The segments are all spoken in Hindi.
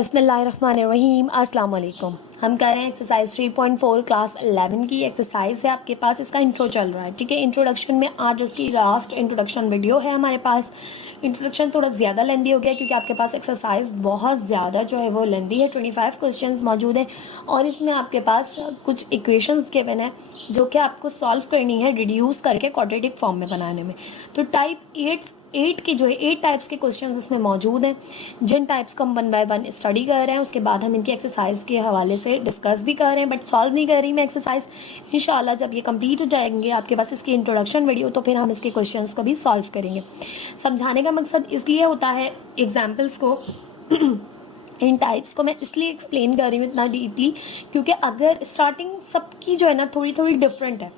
बिस्मिल्लाहिर्रहमानिर्रहीम अस्सलाम वालेकुम। हम कर रहे हैं एक्सरसाइज 3.4 क्लास 11 की एक्सरसाइज है आपके पास। इसका इंट्रो चल रहा है, ठीक है। इंट्रोडक्शन में आज उसकी लास्ट इंट्रोडक्शन वीडियो है हमारे पास। इंट्रोडक्शन थोड़ा ज़्यादा लेंदी हो गया क्योंकि आपके पास एक्सरसाइज बहुत ज़्यादा जो है वो लेंदी है। 25 क्वेश्चंस मौजूद हैं और इसमें आपके पास कुछ इक्वेशंस गिवन है जो कि आपको सॉल्व करनी है रिड्यूस करके क्वाड्रेटिक फॉर्म में बनाने में। तो टाइप 8 के जो है 8 टाइप्स के क्वेश्चंस इसमें मौजूद हैं, जिन टाइप्स को हम 1 बाय 1 स्टडी कर रहे हैं। उसके बाद हम इनकी एक्सरसाइज के हवाले से डिस्कस भी कर रहे हैं, बट सॉल्व नहीं कर रही मैं एक्सरसाइज। इंशाल्लाह जब ये कंप्लीट हो जाएंगे आपके पास इसकी इंट्रोडक्शन वीडियो, तो फिर हम इसके क्वेश्चंस को भी सॉल्व करेंगे। समझाने का मकसद इसलिए होता है एग्जाम्पल्स को इन टाइप्स को मैं इसलिए एक्सप्लेन कर रही हूँ इतना डीपली, क्योंकि अगर स्टार्टिंग सबकी जो है ना थोड़ी थोड़ी डिफरेंट है।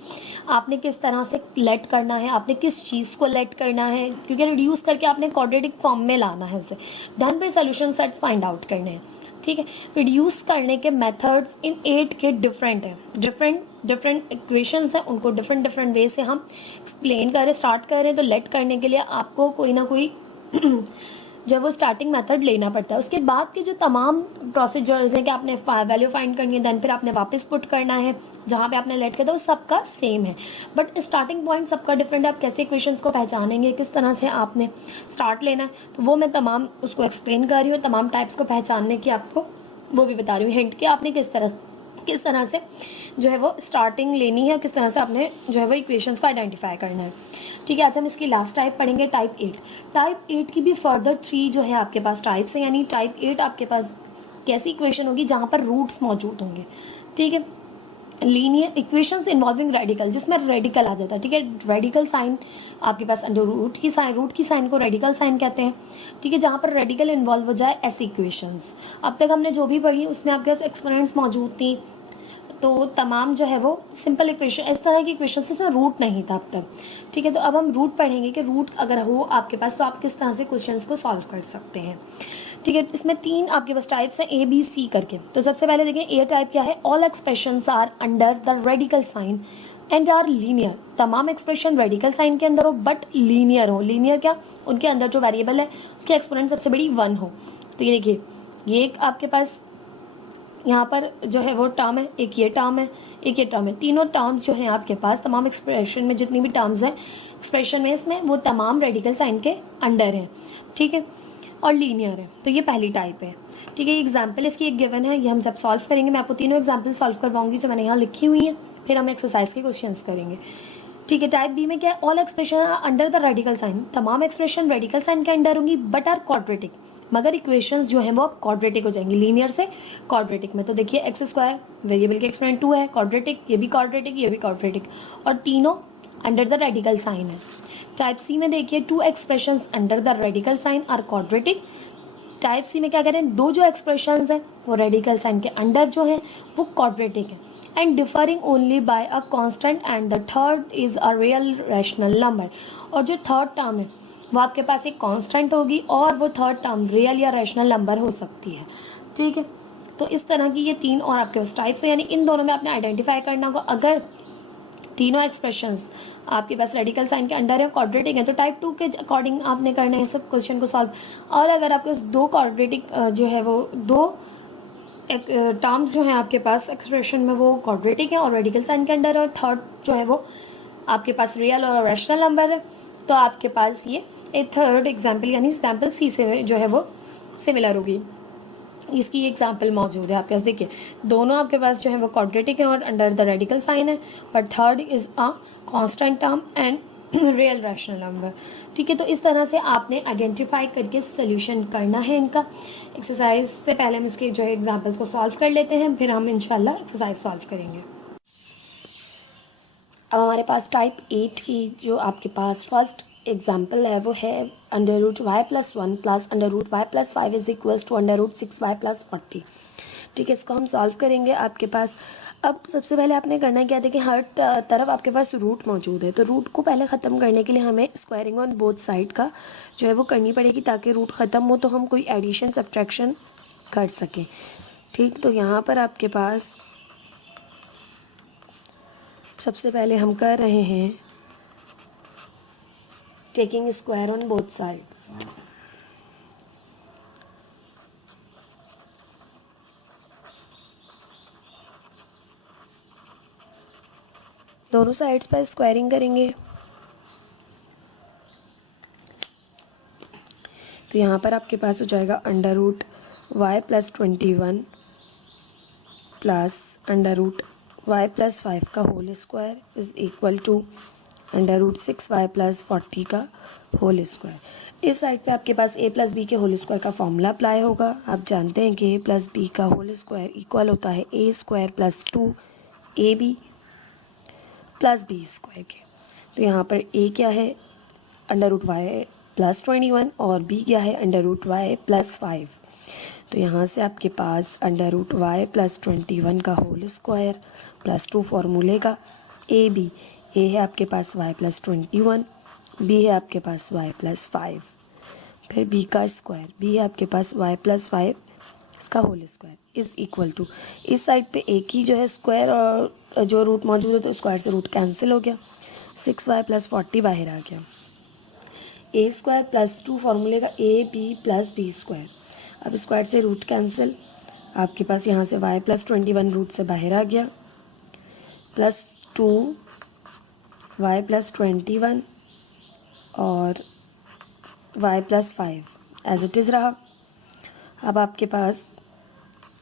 आपने किस तरह से लेट करना है, आपने किस चीज़ को लेट करना है, क्योंकि रिड्यूस करके आपने क्वाड्रेटिक फॉर्म में लाना है उसे, धन फिर सोल्यूशन सेट्स फाइंड आउट करने हैं, ठीक है। रिड्यूस करने के मेथड्स इन 8 के डिफरेंट है, डिफरेंट इक्वेशंस हैं, उनको डिफरेंट वे से हम एक्सप्लेन करें स्टार्ट करें। तो लेट करने के लिए आपको कोई ना कोई जब वो स्टार्टिंग मेथड लेना पड़ता है। उसके बाद के जो तमाम प्रोसीजर्स हैं कि आपने वैल्यू फाइंड करनी है, देन फिर आपने वापस पुट करना है जहाँ पे आपने लेट किया था, वो सबका सेम है, बट स्टार्टिंग पॉइंट सबका डिफरेंट है। आप कैसे इक्वेशंस को पहचानेंगे, किस तरह से आपने स्टार्ट लेना है, तो वो मैं तमाम उसको एक्सप्लेन कर रही हूँ। तमाम टाइप्स को पहचानने की आपको वो भी बता रही हूँ, हिंट कि आपने किस तरह से जो है वो स्टार्टिंग लेनी है, किस तरह से आपने जो है वो इक्वेशंस को आइडेंटिफाई करना है, ठीक है। आज हम इसकी लास्ट टाइप पढ़ेंगे, टाइप 8। टाइप 8 की भी फर्दर 3 जो है आपके पास टाइप्स हैं, यानी टाइप 8 आपके पास कैसी इक्वेशन होगी जहां पर रूट्स मौजूद होंगे, ठीक है। लीनियर इक्वेशंस इन्वॉल्विंग रेडिकल, जिसमें रेडिकल आ जाता है, ठीक है। रेडिकल साइन आपके पास अंडर रूट की साइन को रेडिकल साइन कहते हैं, ठीक है। जहां पर रेडिकल इन्वॉल्व हो जाए ऐसी इक्वेशंस। अब तक हमने जो भी पढ़ी उसमें आपके पास एक्सपेरिमेंट्स मौजूद थी, तो तमाम जो है वो सिंपल इक्वेशन, इस तरह की इक्वेशन इसमें रूट नहीं था अब तक, ठीक है। तो अब हम रूट पढ़ेंगे कि रूट अगर हो आपके पास तो आप किस तरह से क्वेश्चंस को सॉल्व कर सकते हैं, ठीक है। इसमें 3 आपके पास टाइप्स हैं, ए बी सी करके। तो सबसे पहले देखें ए टाइप क्या है। All expressions are under the radical sign and are linear. तमाम एक्सप्रेशन रेडिकल साइन के अंदर हो बट लीनियर हो। लीनियर क्या, उनके अंदर जो वेरिएबल है उसकी एक्सपोनेंट सबसे बड़ी 1 हो। तो ये देखिए, ये एक आपके पास यहाँ पर जो है वो टर्म है, एक ये टर्म है, एक ये टर्म है। तीनों टर्म्स जो हैं आपके पास तमाम एक्सप्रेशन में, जितनी भी टर्म्स हैं एक्सप्रेशन में, इसमें वो तमाम रेडिकल साइन के अंडर हैं, ठीक है, और लीनियर है। तो ये पहली टाइप है, ठीक है। एग्जाम्पल इसकी एक गिवन है, ये हम जब सॉल्व करेंगे मैं आपको तीनों एग्जाम्पल सॉल्व करवाऊंगी जो मैंने यहाँ लिखी हुई है, फिर हम एक्सरसाइज के क्वेश्चन करेंगे, ठीक है। टाइप बी में क्या है। All expression under the radical sign. तमाम एक्सप्रेशन रेडिकल साइन के अंडर होंगी बट आर क्वाड्रेटिक, मगर इक्वेशंस जो हैं वो अब क्वाड्रेटिक हो जाएंगी, लीनियर से क्वाड्रेटिक में। तो देखिए एक्स स्क्वायर वेरिएबल के एक्सपोनेंट 2 है, क्वाड्रेटिक, ये भी क्वाड्रेटिक, ये भी क्वाड्रेटिक, और तीनों अंडर द रेडिकल साइन है। टाइप सी में देखिए 2 expressions under the radical sign are quadratic. Type C में क्या करें, 2 जो एक्सप्रेशंस हैं वो रेडिकल साइन के अंडर जो हैं वो क्वाड्रेटिक है, and differing only by a constant and the third is a real rational number. और जो थर्ड टर्म है वो आपके पास एक कांस्टेंट होगी और वो थर्ड टर्म रियल या रैशनल नंबर हो सकती है, ठीक है। तो इस तरह की ये 3 और आपके पास टाइप्स है, यानी इन दोनों में आपने आइडेंटिफाई करना होगा। अगर तीनों एक्सप्रेशंस आपके पास रेडिकल साइन के अंडर है, क्वाड्रेटिक है, तो टाइप 2 के अकॉर्डिंग आपने करना है सब क्वेश्चन को सॉल्व। और अगर आपके पास 2 क्वाड्रेटिक जो है वो 2 टर्म्स जो हैं आपके पास एक्सप्रेशन में वो क्वाड्रेटिक है और रेडिकल साइन के अंडर है, और थर्ड जो है वो आपके पास रियल और रैशनल नंबर है, तो आपके पास ये एक थर्ड एग्जाम्पल यानी एग्जाम्पल सी से जो है वो सिमिलर होगी। इसकी एग्जाम्पल मौजूद है आपके पास, देखिए दोनों आपके पास जो है वो क्वाड्रेटिक है और अंडर द रेडिकल साइन है, but third is a constant term and real rational number, ठीक है। तो इस तरह से आपने आइडेंटिफाई करके सोल्यूशन करना है इनका। एक्सरसाइज से पहले हम इसके जो है एग्जाम्पल्स को सॉल्व कर लेते हैं, फिर हम इंशाल्लाह एक्सरसाइज सॉल्व करेंगे। अब हमारे पास टाइप 8 की जो आपके पास फर्स्ट एग्जाम्पल है वो है under root Y plus 1 plus under root Y plus 5 is equals to under root 6y plus 40, ठीक है। इसको हम सॉल्व करेंगे आपके पास। अब सबसे पहले आपने करना क्या, देखिए हर तरफ आपके पास रूट मौजूद है, तो रूट को पहले ख़त्म करने के लिए हमें स्क्वायरिंग ऑन बोथ साइड का जो है वो करनी पड़ेगी, ताकि रूट ख़त्म हो तो हम कोई एडिशन सब्ट्रैक्शन कर सकें, ठीक। तो यहाँ पर आपके पास सबसे पहले हम कर रहे हैं taking square on both sides. दोनों साइड्स पर स्क्वायरिंग करेंगे तो यहाँ पर आपके पास हो जाएगा under root Y plus 21 plus under root Y plus 5 का whole square is equal to under root 6y plus 40 का होल स्क्वायर। इस साइड पे आपके पास a प्लस बी के होल स्क्वायर का फॉर्मूला अप्लाई होगा। आप जानते हैं कि a प्लस बी का होल स्क्वायर इक्वल होता है a square plus 2ab plus B square के। तो यहाँ पर a क्या है अंडर रूट वाई प्लस 21 और b क्या है अंडर रूट वाई प्लस 5। तो यहाँ से आपके पास अंडर रूट वाई प्लस 21 का होल स्क्वायर प्लस 2 फॉर्मूले का ए बी। ए है आपके पास वाई प्लस 21, बी है आपके पास वाई प्लस 5, फिर बी का स्क्वायर, बी है आपके पास वाई प्लस 5 इसका whole square is equal to, इस साइड पे एक ही जो है स्क्वायर और जो रूट मौजूद है तो स्क्वायर से रूट कैंसिल हो गया, 6y प्लस 40 बाहर आ गया। ए स्क्वायर प्लस 2 फॉर्मूले का A B plus B square, अब स्क्वायर से रूट कैंसिल, आपके पास यहाँ से y प्लस 21 रूट से बाहर आ गया प्लस 2 y प्लस 21 और y plus 5 as it is रहा। अब आपके पास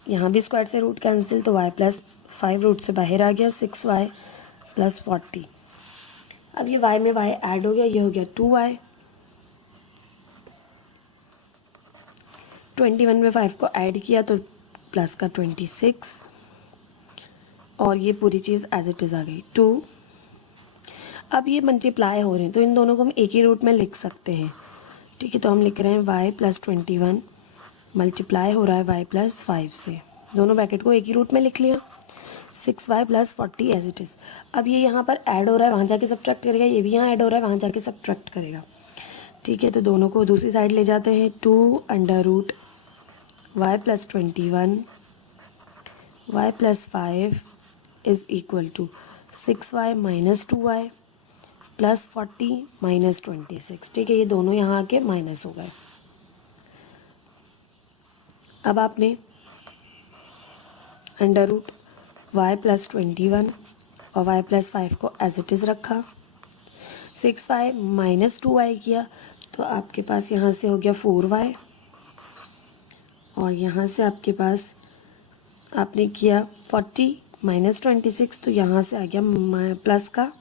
यहाँ भी स्क्वायर से रूट कैंसिल तो y प्लस 5 रूट से बाहर आ गया 6y प्लस 40। अब ये y में y ऐड हो गया, ये हो गया 2y, 21 में 5 को ऐड किया तो प्लस का 26 और ये पूरी चीज़ एज इट इज़ आ गई 2। अब ये मल्टीप्लाई हो रहे हैं तो इन दोनों को हम एक ही रूट में लिख सकते हैं, ठीक है। तो हम लिख रहे हैं y प्लस 21 मल्टीप्लाई हो रहा है y प्लस 5 से, दोनों ब्रैकेट को एक ही रूट में लिख लिया 6y plus 40 as it is. अब ये यहाँ पर ऐड हो रहा है, वहाँ जाके सब्ट्रैक्ट करेगा, ये भी यहाँ ऐड हो रहा है, वहाँ जाके सब्ट्रैक्ट करेगा, ठीक है। तो दोनों को दूसरी साइड ले जाते हैं 2 under root y plus 21 y plus 5 is equal to 6y minus 2y plus 40 minus 26, ठीक है। ये दोनों यहाँ आके माइनस हो गए। अब आपने अंडर रूट y प्लस 21 और y प्लस 5 को एज इट इज़ रखा, 6y माइनस 2y किया तो आपके पास यहाँ से हो गया 4y और यहाँ से आपके पास आपने किया 40 माइनस 26 तो यहाँ से आ गया प्लस का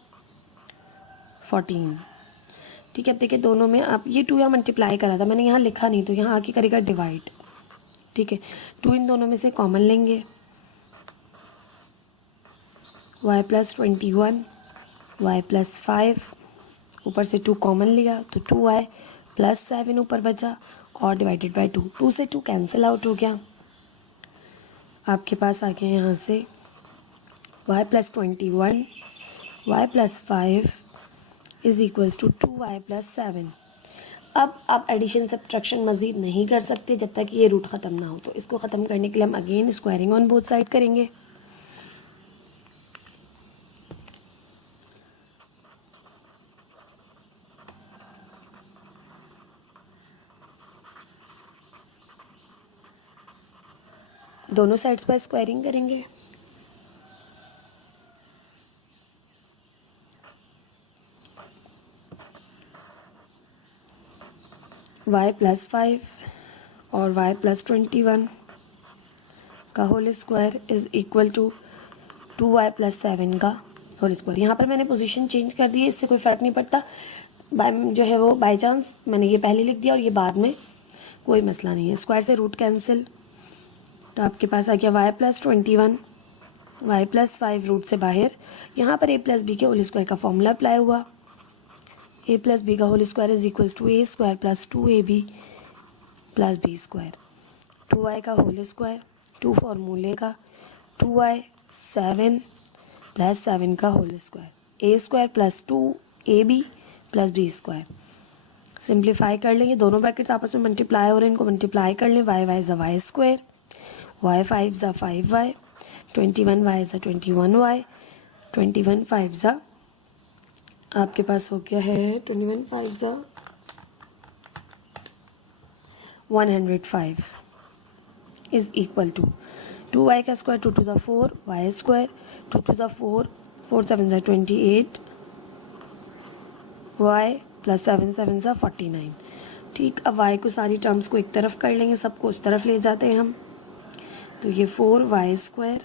14, ठीक है। अब देखिए दोनों में आप ये 2 यहाँ मल्टीप्लाई करा था, मैंने यहाँ लिखा नहीं तो यहाँ आके करेगा डिवाइड, ठीक है। 2 इन दोनों में से कॉमन लेंगे, y प्लस 21 y प्लस 5 ऊपर से 2 कॉमन लिया तो 2y प्लस 7 ऊपर बचा और डिवाइडेड बाय 2, 2 से 2 कैंसिल आउट हो गया। आपके पास आ गया यहाँ से y plus 21 y plus 5 is equals to 2y plus 7। अब आप एडिशन सब्ट्रैक्शन मज़ीद नहीं कर सकते जब तक ये रूट ख़त्म ना हो, तो इसको ख़त्म करने के लिए हम again squaring on both side करेंगे। दोनों साइड्स पर स्क्वायरिंग करेंगे, y प्लस 5 और y प्लस 21 का whole square is equal to 2y plus 7 का होल स्क्वायर। यहाँ पर मैंने पोजीशन चेंज कर दी है, इससे कोई फ़र्क नहीं पड़ता, जो है वो बाय चांस मैंने ये पहले लिख दिया और ये बाद में, कोई मसला नहीं है। स्क्वायर से रूट कैंसिल तो आपके पास आ गया y plus 21 y plus 5 root से बाहर, यहाँ पर a प्लस बी के होल स्क्वायर का फॉर्मूला अप्लाई हुआ, a प्लस बी का whole square is equals to a square plus 2ab plus B square, 2y का होल स्क्वायर 2 फॉर्मूले का 2y 7 प्लस 7 का whole square, a square plus 2ab plus B square. Simplify कर लेंगे, दोनों ब्रैकेट्स आपस में मल्टीप्लाई हो रहे हैं, इनको मल्टीप्लाई कर लें, y y ज़ा वाई स्क्वायर y 5 ज़ा 5y 21 y ज़ा 21y 21 5 ज़ा आपके पास हो गया है 21 5 ज़ा 105 इज इक्वल टू 2y का square 2 to the 4 y square 2 to the 4 4 7 सा 28 y प्लस 7 7 सा 49। ठीक, अब y को सारी टर्म्स को एक तरफ कर लेंगे, सबको उस तरफ ले जाते हैं हम। तो ये 4y²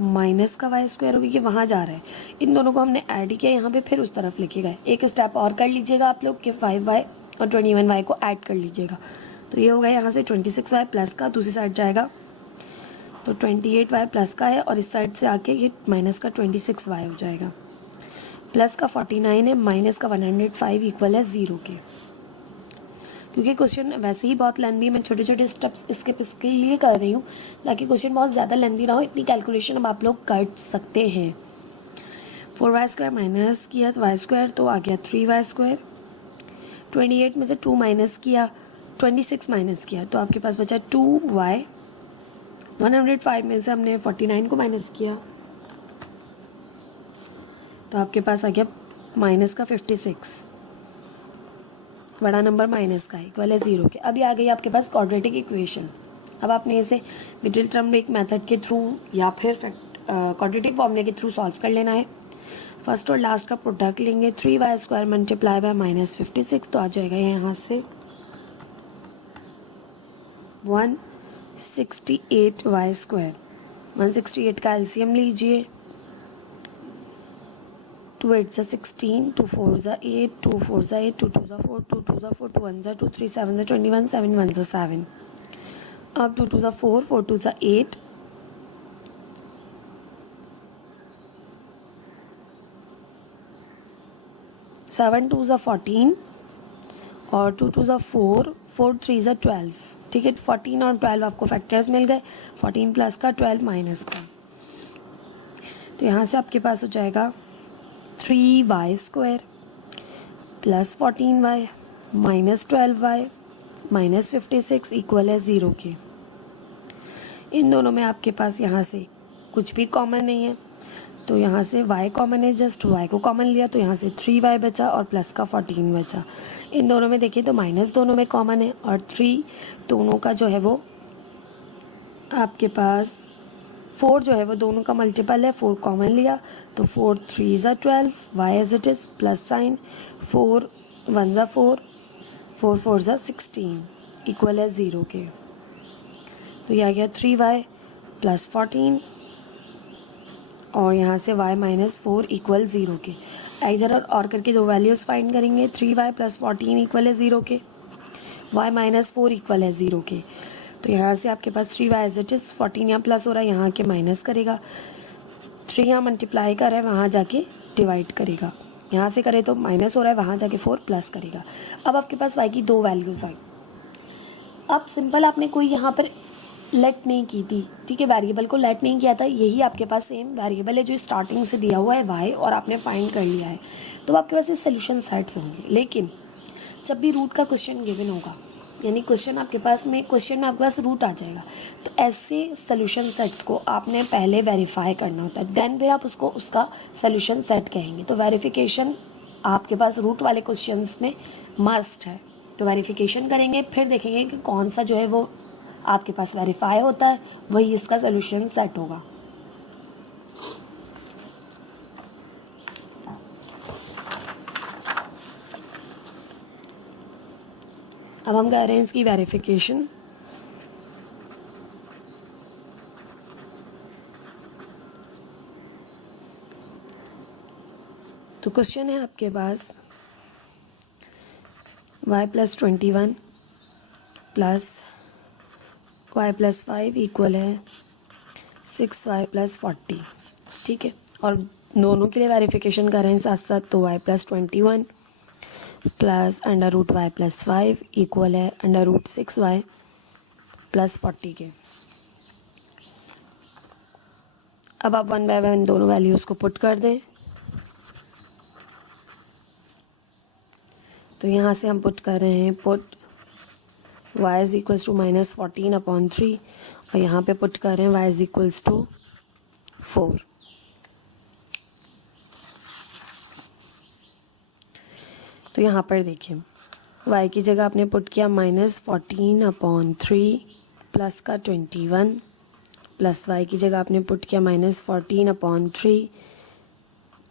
माइनस का y² होगी, ये वहाँ जा रहा है, इन दोनों को हमने ऐड किया यहाँ पे, फिर उस तरफ लेके गए। एक स्टेप और कर लीजिएगा आप लोग कि 5y और 21y को ऐड कर लीजिएगा। तो ये होगा यहाँ से 26y प्लस का, दूसरी साइड जाएगा तो 28y प्लस का है, और इस साइड से आके ये माइनस का 26y हो जाएगा। प्लस का 49 है, माइनस का 105 इक्वल है 0 के। क्योंकि क्वेश्चन वैसे ही बहुत लेंदी है, मैं छोटे छोटे स्टेप्स इसके लिए कर रही हूँ ताकि क्वेश्चन बहुत ज़्यादा लेंदी ना हो, इतनी कैलकुलेशन अब आप लोग कर सकते हैं। 4y² माइनस किया तो y² तो आ गया 3y²। 28 में से 2 माइनस किया, 26 माइनस किया तो आपके पास बचा 2y। 105 में से हमने 49 को माइनस किया तो आपके पास आ गया माइनस का 56, बड़ा नंबर माइनस का इक्वल है 0 के। अभी आ गई आपके पास क्वाड्रेटिक इक्वेशन। अब आपने इसे मिडिल टर्म ब्रेक मेथड के थ्रू या फिर क्वाड्रेटिक फॉर्मूले के थ्रू सॉल्व कर लेना है। फर्स्ट और लास्ट का प्रोडक्ट लेंगे, 3y² मल्टीप्लाई बाय माइनस 56 तो आ जाएगा यहाँ से 168y²। 168 का एलसीएम लीजिए, 2 8 सा 16, 2 4 सा 8, 2 4 सा 8, 2 2 सा 4, 2 2 सा 4, 2 1 सा 2, 3 7 सा 21, 7 1 सा 7। अब 2 2 सा 4, 4 2 सा 8, 7 2 सा 14 और 2 2 सा 4, 4 3 सा 12। ठीक है, 14 और 12 आपको फैक्टर्स मिल गए, 14 प्लस का 12 माइनस का। तो यहाँ से आपके पास हो जाएगा 3y² plus 14y minus 12y minus 56 equal है 0 के। इन दोनों में आपके पास यहाँ से कुछ भी कॉमन नहीं है, तो यहाँ से y कॉमन है, जस्ट y को कॉमन लिया तो यहाँ से 3y बचा और प्लस का 14 बचा। इन दोनों में देखिए तो माइनस दोनों में कॉमन है, और 3 दोनों का जो है वो आपके पास 4 जो है वो दोनों का मल्टीपल है, 4 कॉमन लिया तो 4 3 ज़ा 12, y as it is plus sign, 4 1 ज़ा 4, 4 4 ज़ा 16 इक्वल है 0 के। तो यह आ गया 3y प्लस 14 और यहाँ से y माइनस 4 इक्वल 0 के। इधर और करके दो वैल्यूज़ फाइंड करेंगे, 3y प्लस 14 इक्वल है 0 के, y माइनस 4 इक्वल है 0 के। तो यहाँ से आपके पास 3y एज इट इज़, 14 यहाँ प्लस हो रहा है, यहाँ के माइनस करेगा, 3 यहाँ मल्टीप्लाई कर रहा है, वहाँ जाके डिवाइड करेगा, यहाँ से करे तो माइनस हो रहा है, वहाँ जाके 4 प्लस करेगा। अब आपके पास y की दो वैल्यूज़ आई। अब सिंपल आपने कोई यहाँ पर लेट नहीं की थी, ठीक है, वेरिएबल को लेट नहीं किया था, यही आपके पास सेम वेरिएबल है जो स्टार्टिंग से दिया हुआ है y, और आपने फाइंड कर लिया है, तो आपके पास ये सोल्यूशन सेट्स होंगे। लेकिन जब भी रूट का क्वेश्चन गिवन होगा, यानी क्वेश्चन में आपके पास रूट आ जाएगा, तो ऐसे सोल्यूशन सेट्स को आपने पहले वेरीफाई करना होता है, देन फिर आप उसको उसका सोल्यूशन सेट कहेंगे। तो वेरिफिकेशन आपके पास रूट वाले क्वेश्चंस में मस्ट है, तो वेरिफिकेशन करेंगे, फिर देखेंगे कि कौन सा जो है वो आपके पास वेरीफाई होता है, वही इसका सोल्यूशन सेट होगा। अब हम कर रहे हैं इसकी वेरिफिकेशन। तो क्वेश्चन है आपके पास y plus 21 plus y plus 5 equal है 6y प्लस 40। ठीक है, और दोनों के लिए वेरिफिकेशन कर रहे हैं साथ साथ, तो y plus 21 plus under root y plus 5 equal है अंडर रूट 6y प्लस 40 के। अब आप 1 बाय 1 दोनों वैल्यूज़ को पुट कर दें, तो यहाँ से हम पुट कर रहे हैं, put y is equals to minus 14/3 और यहाँ पे पुट कर रहे हैं y इज इक्वल्स टू 4। तो यहाँ पर देखिए y की जगह आपने पुट किया माइनस 14/3 प्लस का 21 प्लस y की जगह आपने पुट किया minus 14/3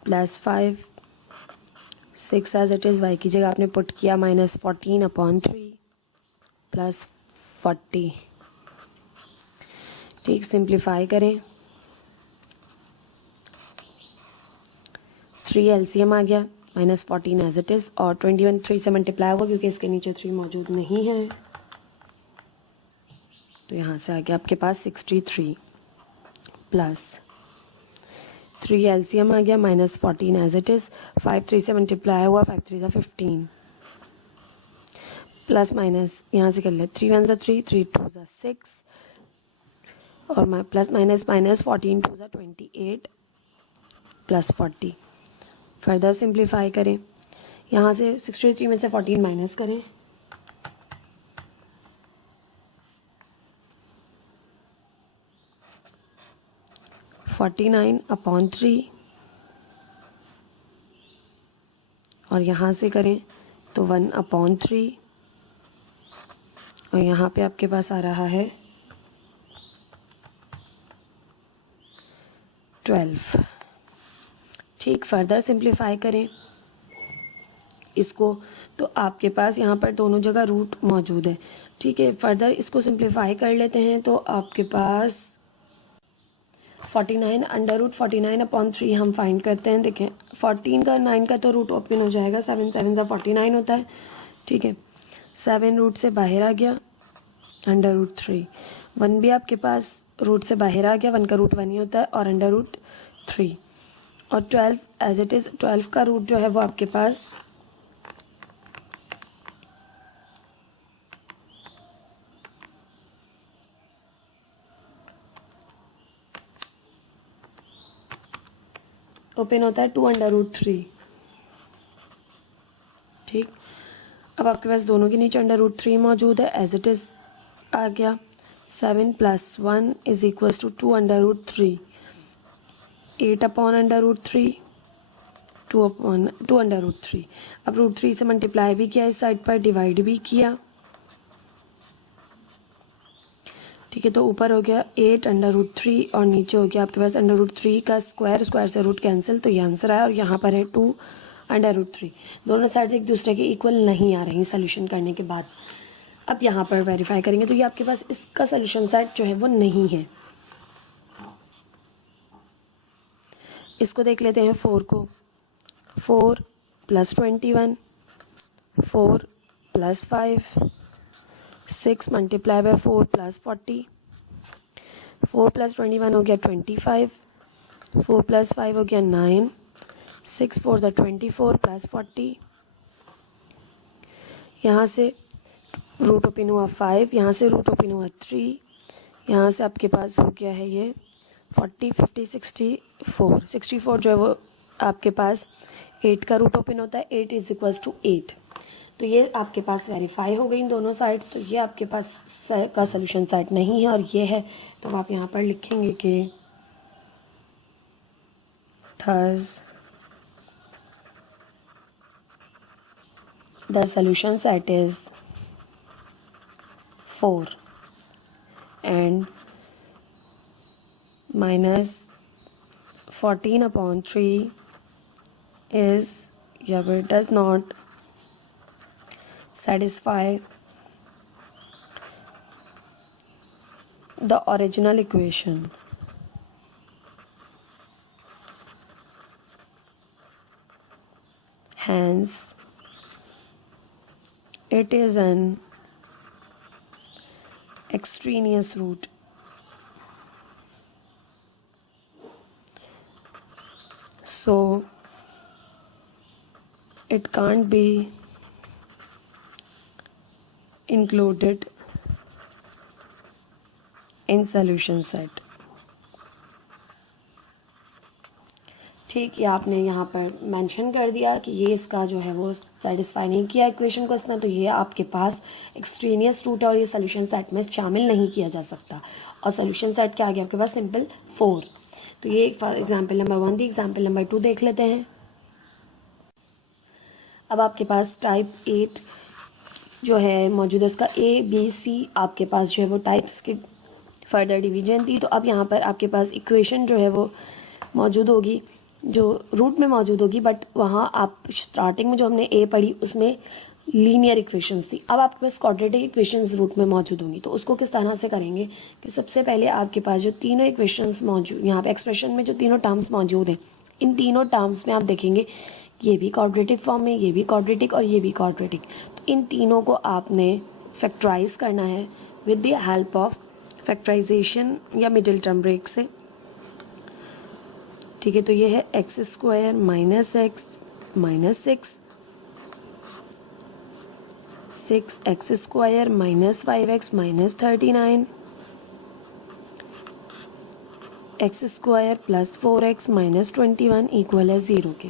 +5, 6 as it is, y की जगह आपने पुट किया -14/3 +40। ठीक, सिंप्लीफाई करें, 3 एलसीएम आ गया, -14 एज इट इज़, और 21 3 से मल्टीप्लाई होगा क्योंकि इसके नीचे 3 मौजूद नहीं है, तो यहाँ से आ गया आपके पास 63 प्लस 3 एलसीएम आ गया, -14 एज इट इज़, 5 3 से मल्टीप्लाई हुआ, 5 3 15 प्लस माइनस यहाँ से कर ले, 3 1 3, 3 2 6, और plus minus minus 14 2 28 +40। Further simplify करें, यहाँ से 63 में से 14 माइनस करें, (49/3) और यहाँ से करें तो 1/3, और यहाँ पे आपके पास आ रहा है 12। ठीक, फर्दर सिंप्लीफाई करें इसको, तो आपके पास यहाँ पर दोनों जगह रूट मौजूद है। ठीक है, फर्दर इसको सिंप्लीफाई कर लेते हैं, तो आपके पास 49 √49/3 हम फाइंड करते हैं। देखें, 14 का 9 का तो रूट ओपन हो जाएगा, 7 7 का 49 होता है। ठीक है, 7 रूट से बाहर आ गया, √3, 1 भी आपके पास रूट से बाहर आ गया, 1 का रूट 1 ही होता है, और √3, और 12 एज इट इज़, 12 का रूट जो है वो आपके पास ओपन होता है 2√3। ठीक, अब आपके पास दोनों के नीचे √3 मौजूद है, एज इट इज़ आ गया, 7 + 1 = 2√3, 8/√3, 2/√3। अब √3 से मल्टीप्लाई भी किया, इस साइड पर डिवाइड भी किया। ठीक है, तो ऊपर हो गया 8/√3 और नीचे हो गया आपके पास √3 का स्क्वायर, स्क्वायर से रूट कैंसिल, तो ये आंसर आया, और यहाँ पर है 2/√3। दोनों साइड एक दूसरे के इक्वल नहीं आ रही सोल्यूशन करने के बाद। अब यहाँ पर वेरीफाई करेंगे तो ये आपके पास इसका सोल्यूशन सेट जो है वो नहीं है। इसको देख लेते हैं 4 को, 4 + 21, 4 + 5, 6 × 4 + 40, 4 + 21 हो गया 25, 4 + 5 हो गया 9, 6 4 24 +40, यहाँ से रूट ओपन हुआ 5, यहाँ से रूट ओपन हुआ 3, यहाँ से आपके पास हो गया है ये 40 50 64, 64 जो है वो आपके पास 8 का रूट ओपन होता है, 8 = 8। तो ये आपके पास वेरीफाई हो गई इन दोनों साइड, तो ये आपके पास का सोल्यूशन सेट नहीं है, और ये है, तो आप यहाँ पर लिखेंगे कि thus the solution set is 4 and -14/3 is, yeah, but it does not satisfy the original equation. Hence, it is an extraneous root. So, it can't be included in solution set. ठीक, ये आपने यहाँ पर मेंशन कर दिया कि ये इसका जो है वो सेटिस्फाई नहीं किया इक्वेशन को इसने, तो ये आपके पास एक्सट्रेनियस रूट है और ये सोल्यूशन सेट में शामिल नहीं किया जा सकता। और सोल्यूशन सेट क्या आ गया आपके पास, सिंपल 4। तो ये एग्जाम्पल नंबर 1 थी। एग्जाम्पल नंबर 2 देख लेते हैं। अब आपके पास टाइप 8 जो है मौजूद है, उसका ABC आपके पास जो है वो टाइप्स की फर्दर डिवीजन थी। तो अब यहाँ पर आपके पास इक्वेशन जो है वो मौजूद होगी जो रूट में मौजूद होगी, बट वहाँ आप स्टार्टिंग में जो हमने ए पढ़ी उसमें लीनियर इक्वेशंस थी। अब आपके पास क्वाड्रेटिक इक्वेशंस रूट में मौजूद होंगी, तो उसको किस तरह से करेंगे कि सबसे पहले आपके पास जो तीनों इक्वेशंस मौजूद, यहाँ पे एक्सप्रेशन में जो तीनों टर्म्स मौजूद हैं, इन तीनों टर्म्स में आप देखेंगे ये भी क्वाड्रेटिक फॉर्म में, ये भी क्वाड्रेटिक और ये भी क्वाड्रेटिक। तो इन तीनों को आपने फैक्टराइज करना है with the help of factorization या मिडिल टर्म ब्रेक से। ठीक है, तो ये है X square minus x minus six X square minus 5x minus 39 x square plus 4x minus 21 equal है 0 के।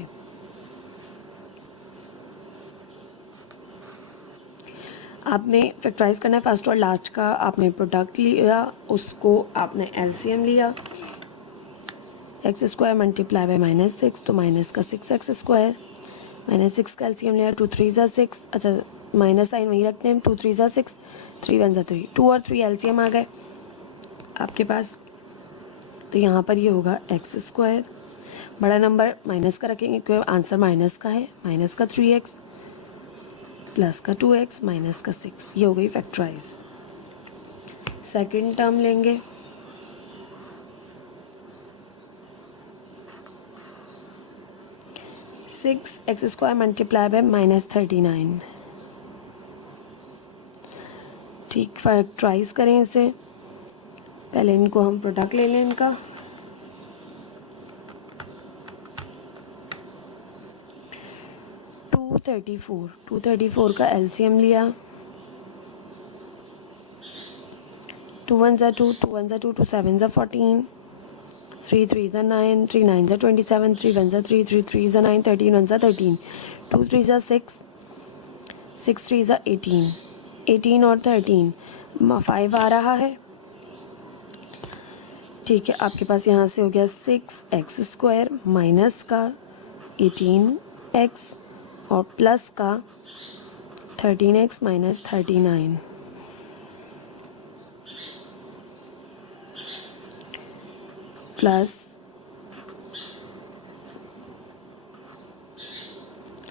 आपने फैक्टराइज करना है फर्स्ट और लास्ट का, आपने प्रोडक्ट लिया, उसको आपने एलसीएम लिया, x square multiply by minus 6 तो माइनस का 6x स्क्वायर, माइनस 6 का एलसीएम लिया, 2 3 ज़ा 6, अच्छा माइनस साइन वहीं रखते हैं, 2 3 ज़ा 6, 3 1 ज़ा 3, 2 और 3 एलसीएम आ गए आपके पास। तो यहाँ पर ये होगा एक्स स्क्वायर, बड़ा नंबर माइनस का रखेंगे क्योंकि आंसर माइनस का है, माइनस का 3x प्लस का 2x माइनस का 6, ये हो गई फैक्टराइज। सेकंड टर्म लेंगे, six X square multiply by minus 39। ठीक, फैक्टराइज करें इसे, पहले इनको हम प्रोडक्ट ले लें इनका, टू थर्टी फोर का एलसीएम लिया, 2 1 ज़ा 2, 2 1 ज़ा 2, 2 7 ज़ा 14, 3 3 ज़ा 9, 3 9 ज़ा 27, 3 1 ज़ा 3, 3 3 ज़ा 9, 13 1 ज़ा 13, 2 3 ज़ा 6, 6 3 ज़ा 18, 18 और 13 5 आ रहा है। ठीक है, आपके पास यहाँ से हो गया 6x स्क्वायर माइनस का 18x और प्लस का 13x माइनस 39 प्लस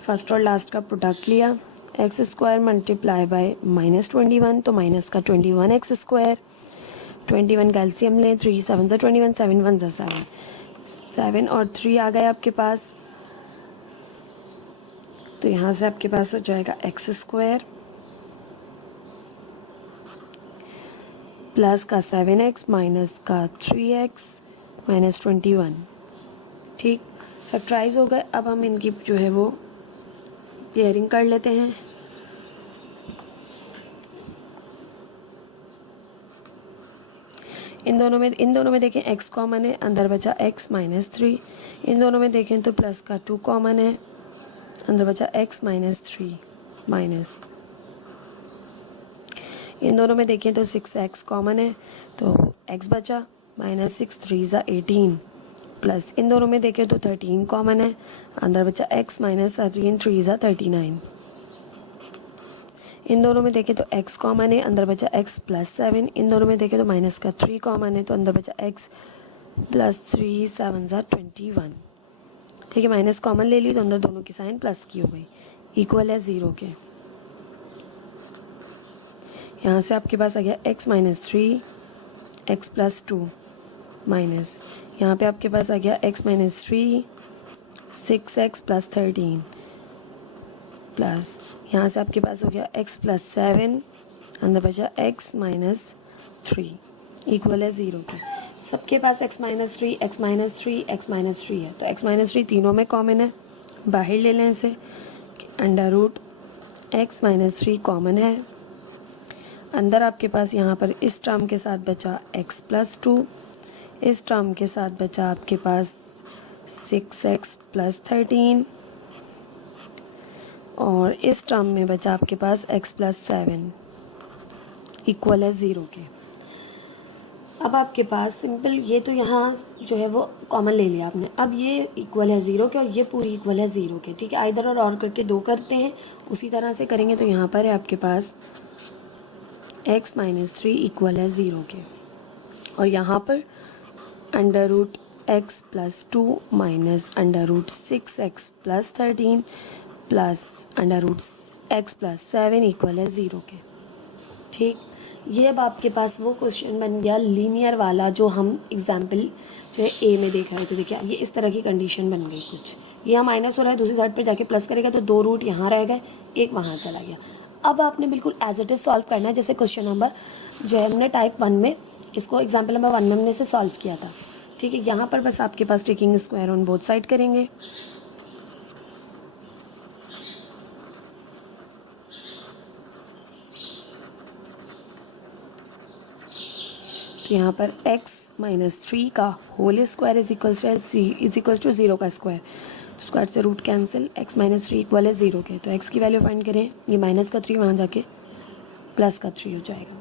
फर्स्ट और लास्ट का प्रोडक्ट लिया, x square multiply by minus 21 तो माइनस का 21x स्क्वायर, 21 का एलसीएम लें, 3 7 ज़ा 21, 7 1 ज़ा 7, 7 और 3 आ गए आपके पास। तो यहाँ से आपके पास हो जाएगा एक्स स्क्वायर प्लस का 7x माइनस का 3x माइनस 21। ठीक, फैक्टराइज हो गए। अब हम इनकी जो है वो पेयरिंग कर लेते हैं। इन दोनों में देखें x कॉमन है, अंदर बचा x माइनस 3। इन दोनों में देखें तो प्लस का 2 कॉमन है, अंदर बचा x माइनस 3 माइनस। इन दोनों में देखें तो 6x कॉमन है तो x बचा माइनस 6 3 ज़ा 18 प्लस इन दोनों में देखें तो 13 कॉमन है, अंदर बचा x माइनस 13 3 ज़ा 39। इन दोनों में देखें तो x कॉमन है, अंदर बचा x प्लस 7। इन दोनों में देखें तो माइनस का 3 कॉमन है तो अंदर बचा x प्लस 3 7 ज़ा 21। ठीक है, माइनस कॉमन ले ली तो अंदर दोनों की साइन प्लस की हो गई, इक्वल है 0 के। यहाँ से आपके पास आ गया x minus 3 x plus 2 minus, यहाँ पे आपके पास आ गया x minus 3 6x plus 13 plus यहाँ से आपके पास हो गया x प्लस 7, अंदर बचा x माइनस 3 इक्वल है 0 के। सबके पास x minus 3 x minus 3 x minus 3 है तो x माइनस 3 तीनों में कॉमन है, बाहर ले लें इसे। Under root x minus 3 common है, अंदर आपके पास यहाँ पर इस टर्म के साथ बचा x प्लस 2, इस टर्म के साथ बचा आपके पास 6x प्लस 13 और इस टर्म में बचा आपके पास x प्लस 7 इक्वल है 0 के। अब आपके पास सिंपल ये तो यहाँ जो है वो कॉमन ले लिया आपने, अब ये इक्वल है 0 के और ये पूरी इक्वल है 0 के। ठीक है, इधर और करके 2 करते हैं, उसी तरह से करेंगे तो यहाँ पर है आपके पास x माइनस 3 इक्वल है 0 के और यहाँ पर under root X plus 2 minus under root 6x plus 13 plus under root X plus 7 equal है 0 के। ठीक, ये अब आपके पास वो क्वेश्चन बन गया लीनियर वाला जो हम एग्जाम्पल जो है ए में देख रहे थे। देखिए ये इस तरह की कंडीशन बन गई कुछ, ये यहाँ माइनस हो रहा है, दूसरी साइड पर जाके प्लस करेगा तो 2 रूट यहाँ रह गए, एक वहाँ चला गया। अब आपने बिल्कुल एज इट इज सॉल्व करना है, जैसे क्वेश्चन नंबर जो है हमने टाइप 1 में, इसको एग्जाम्पल नंबर 1 में हमने से सॉल्व किया था। ठीक है, यहाँ पर बस आपके पास taking square on both side करेंगे। तो यहाँ पर x माइनस 3 का whole square is equals to 0 का स्क्वायर, तो स्क्वायर से root cancel, x minus 3 equal है 0 के। तो x की वैल्यू फाइंड करें, ये माइनस का 3 वहाँ जाके प्लस का 3 हो जाएगा।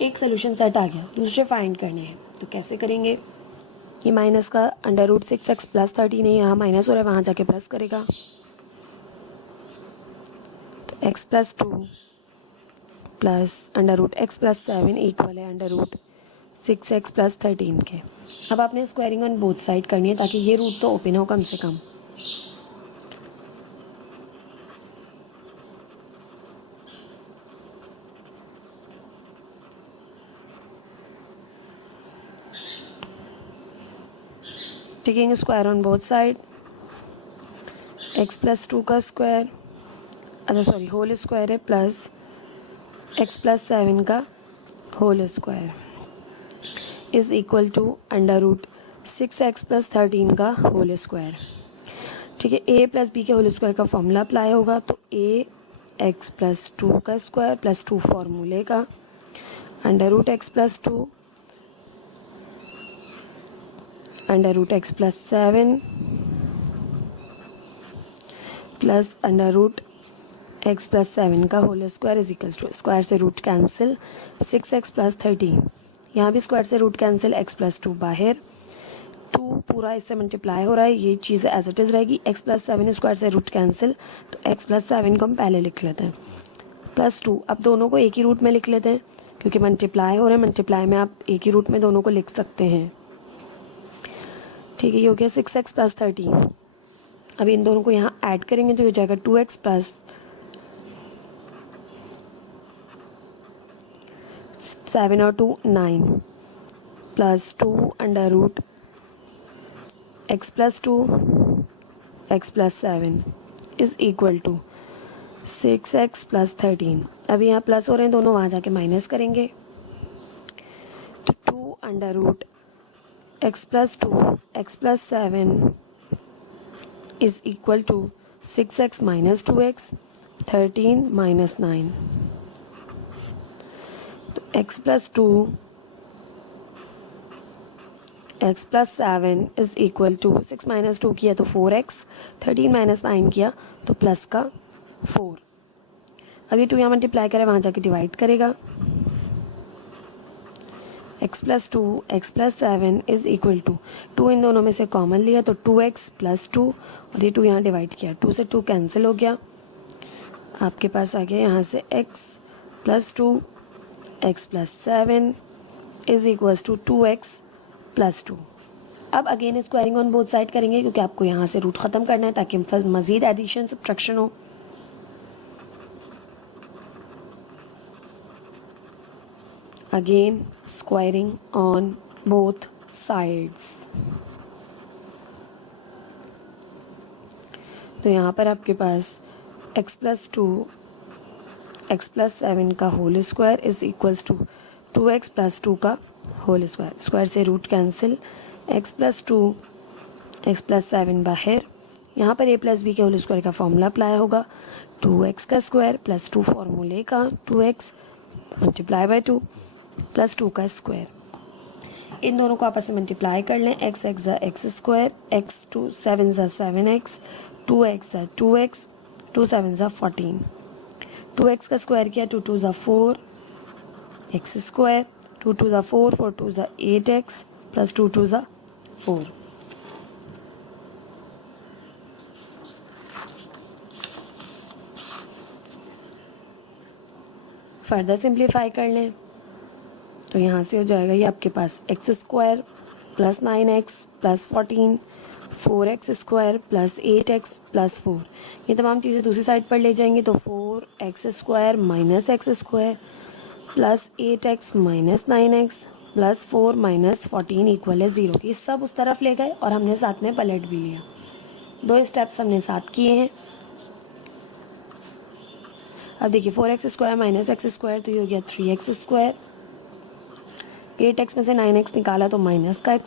एक सोल्यूशन सेट आ गया, दूसरे फाइंड करने हैं, तो कैसे करेंगे। ये माइनस का अंडर रूट 6x प्लस 13 है, यहाँ माइनस हो रहा है, वहाँ जाके प्लस करेगा, तो x plus 2 plus under root X plus 7 equal है अंडर रूट 6x प्लस 13 के। अब आपने स्क्वायरिंग ऑन बोथ साइड करनी है ताकि ये रूट तो ओपन हो कम से कम। Taking square on both side, x plus 2 का स्क्वायर, अच्छा सॉरी होल स्क्वायर है, प्लस x प्लस 7 का whole square is equal to under root 6x plus 13 का होल स्क्वायर। ठीक है, a प्लस बी के होल स्क्वायर का फॉर्मूला अप्लाई होगा, तो a x प्लस 2 का स्क्वायर प्लस 2 फॉर्मूले का under root X plus 2 under root X plus 7 plus under root X plus 7 का whole square is equals to, square से रूट कैंसिल 6x प्लस 13, यहाँ भी स्क्वायर से रूट कैंसिल x प्लस 2 बाहर, 2 पूरा इससे मल्टीप्लाई हो रहा है, ये चीज़ एज इट इज़ रहेगी। x प्लस 7 स्क्वायर से रूट कैंसिल, तो x प्लस 7 को हम पहले लिख लेते हैं, प्लस 2, अब दोनों को एक ही रूट में लिख लेते हैं क्योंकि मल्टीप्लाई हो रहे हैं, मल्टीप्लाई में आप एक ही रूट में दोनों को लिख सकते हैं। ठीक है, ये हो गया 6x प्लस 13। अब इन दोनों को यहाँ ऐड करेंगे तो ये हो जाएगा 2x प्लस 7 और 2 9 plus 2 under root x plus 2 x plus 7 is equal to 6x plus 13। अभी यहाँ प्लस हो रहे हैं दोनों, वहाँ जाके माइनस करेंगे, तो 2 under root x plus 2 x plus 7 is equal to 6x minus 2x 13 minus 9, तो x plus 2 x plus 7 is equal to 6 minus 2 किया तो 4x, 13 माइनस 9 किया तो प्लस का 4। अभी 2 यहाँ मल्टीप्लाई करें, वहाँ जाके डिवाइड करेगा, x plus 2 x plus 7 is equal to 2 इन दोनों में से कॉमन लिया तो 2x प्लस 2 और ये 2 यहाँ डिवाइड किया, 2 से 2 कैंसिल हो गया, आपके पास आ गया यहाँ से x plus 2 x plus 7 is equals to 2x plus 2। अब again squaring on both side करेंगे क्योंकि आपको यहाँ से रूट ख़त्म करना है ताकि मज़ीद एडिशन सब्ट्रैक्शन हो। Again squaring on both sides, तो यहाँ पर आपके पास x प्लस 2 x प्लस 7 का whole square is equals to 2x plus 2 का होल स्क्वायर, स्क्वायर से root cancel, x plus 2 x plus 7 बाहर, यहाँ पर a प्लस बी के होल स्क्वायर का फॉर्मूला अप्लाई होगा, 2x का स्क्वायर प्लस 2 फॉर्मूले का 2x मल्टीप्लाई बाय 2 प्लस 2 का स्क्वायर, इन दोनों को आपस में मल्टीप्लाई कर लें, x x ज़ा एक्स स्क्वायर, x 2 7 ज़ा 7x, 2x ज़ा 2x, 2 7 ज़ा 14, 2x का स्क्वायर किया 2 2 ज़ा 4 x स्क्वायर, 2 2 ज़ा 4 4 2 ज़ा 8x प्लस 2 2 ज़ा 4। फर्दर सिंप्लीफाई कर लें तो यहाँ से हो जाएगा ये आपके पास x square plus 9x plus 14, 4x square plus 8x plus 4, ये तमाम चीज़ें दूसरी साइड पर ले जाएंगे तो 4x square minus x square plus 8x minus 9x plus 4 minus 14 equal है 0। ये सब उस तरफ ले गए और हमने साथ में पलट भी लिया। 2 स्टेप्स हमने साथ किए हैं। अब देखिए 4x square minus x square तो ये हो गया 3x स्क्वायर, 8x में से 9x निकाला तो माइनस का x,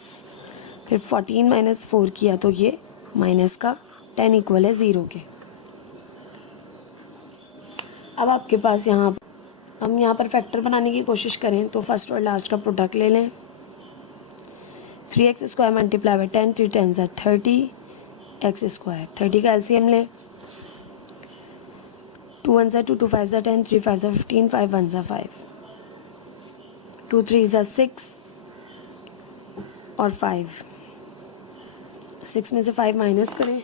फिर 14 माइनस 4 किया तो ये माइनस का 10 इक्वल है 0 के। अब आपके पास हम यहाँ पर फैक्टर बनाने की कोशिश करें तो फर्स्ट और लास्ट का प्रोडक्ट ले लें। 3x स्क्वायर मल्टीप्लाई बाई 10, 3 10 ज़ा 30 x स्क्वायर, 30 का एलसीएम लें, 2 1 ज़ा 2, 2 5 ज़ा 10, 3 5 ज़ा 15, 5 1 ज़ा 5, 2 3 ज़ा 6 और 5, 6 में से 5 माइनस करें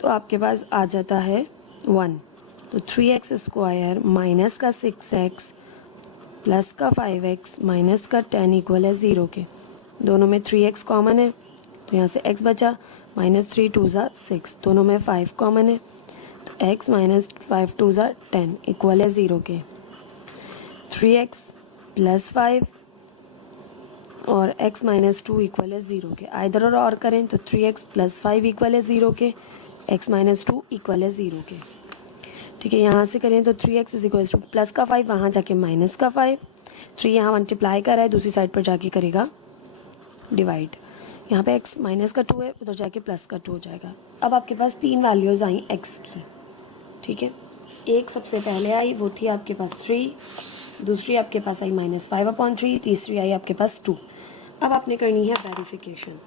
तो आपके पास आ जाता है 1। तो 3x स्क्वायर माइनस का 6x प्लस का 5x माइनस का 10 इक्वल है 0 के। दोनों में 3x कॉमन है तो यहाँ से x बचा, माइनस 3 2 ज़ा 6, दोनों में 5 कॉमन है तो x माइनस 5 2 ज़ा 10 इक्वल है 0 के। 3x प्लस 5 और x माइनस 2 इक्वल है 0 के। आइदर और करें तो 3x प्लस 5 इक्वल है 0 के, x माइनस 2 इक्वल है 0 के। ठीक है, यहाँ से करें तो 3x is equal two plus का 5, वहाँ जाके माइनस का 5, 3 यहाँ मल्टीप्लाई कर रहा है, दूसरी साइड पर जाके करेगा डिवाइड। यहाँ पे x माइनस का 2 है, उधर जाके प्लस का 2 हो जाएगा। अब आपके पास 3 वैल्यूज़ आई x की। ठीक है, एक सबसे पहले आई वो थी आपके पास 3, दूसरी आपके पास आई -5/3, तीसरी आई आपके पास 2। अब आपने करनी है वेरिफिकेशन।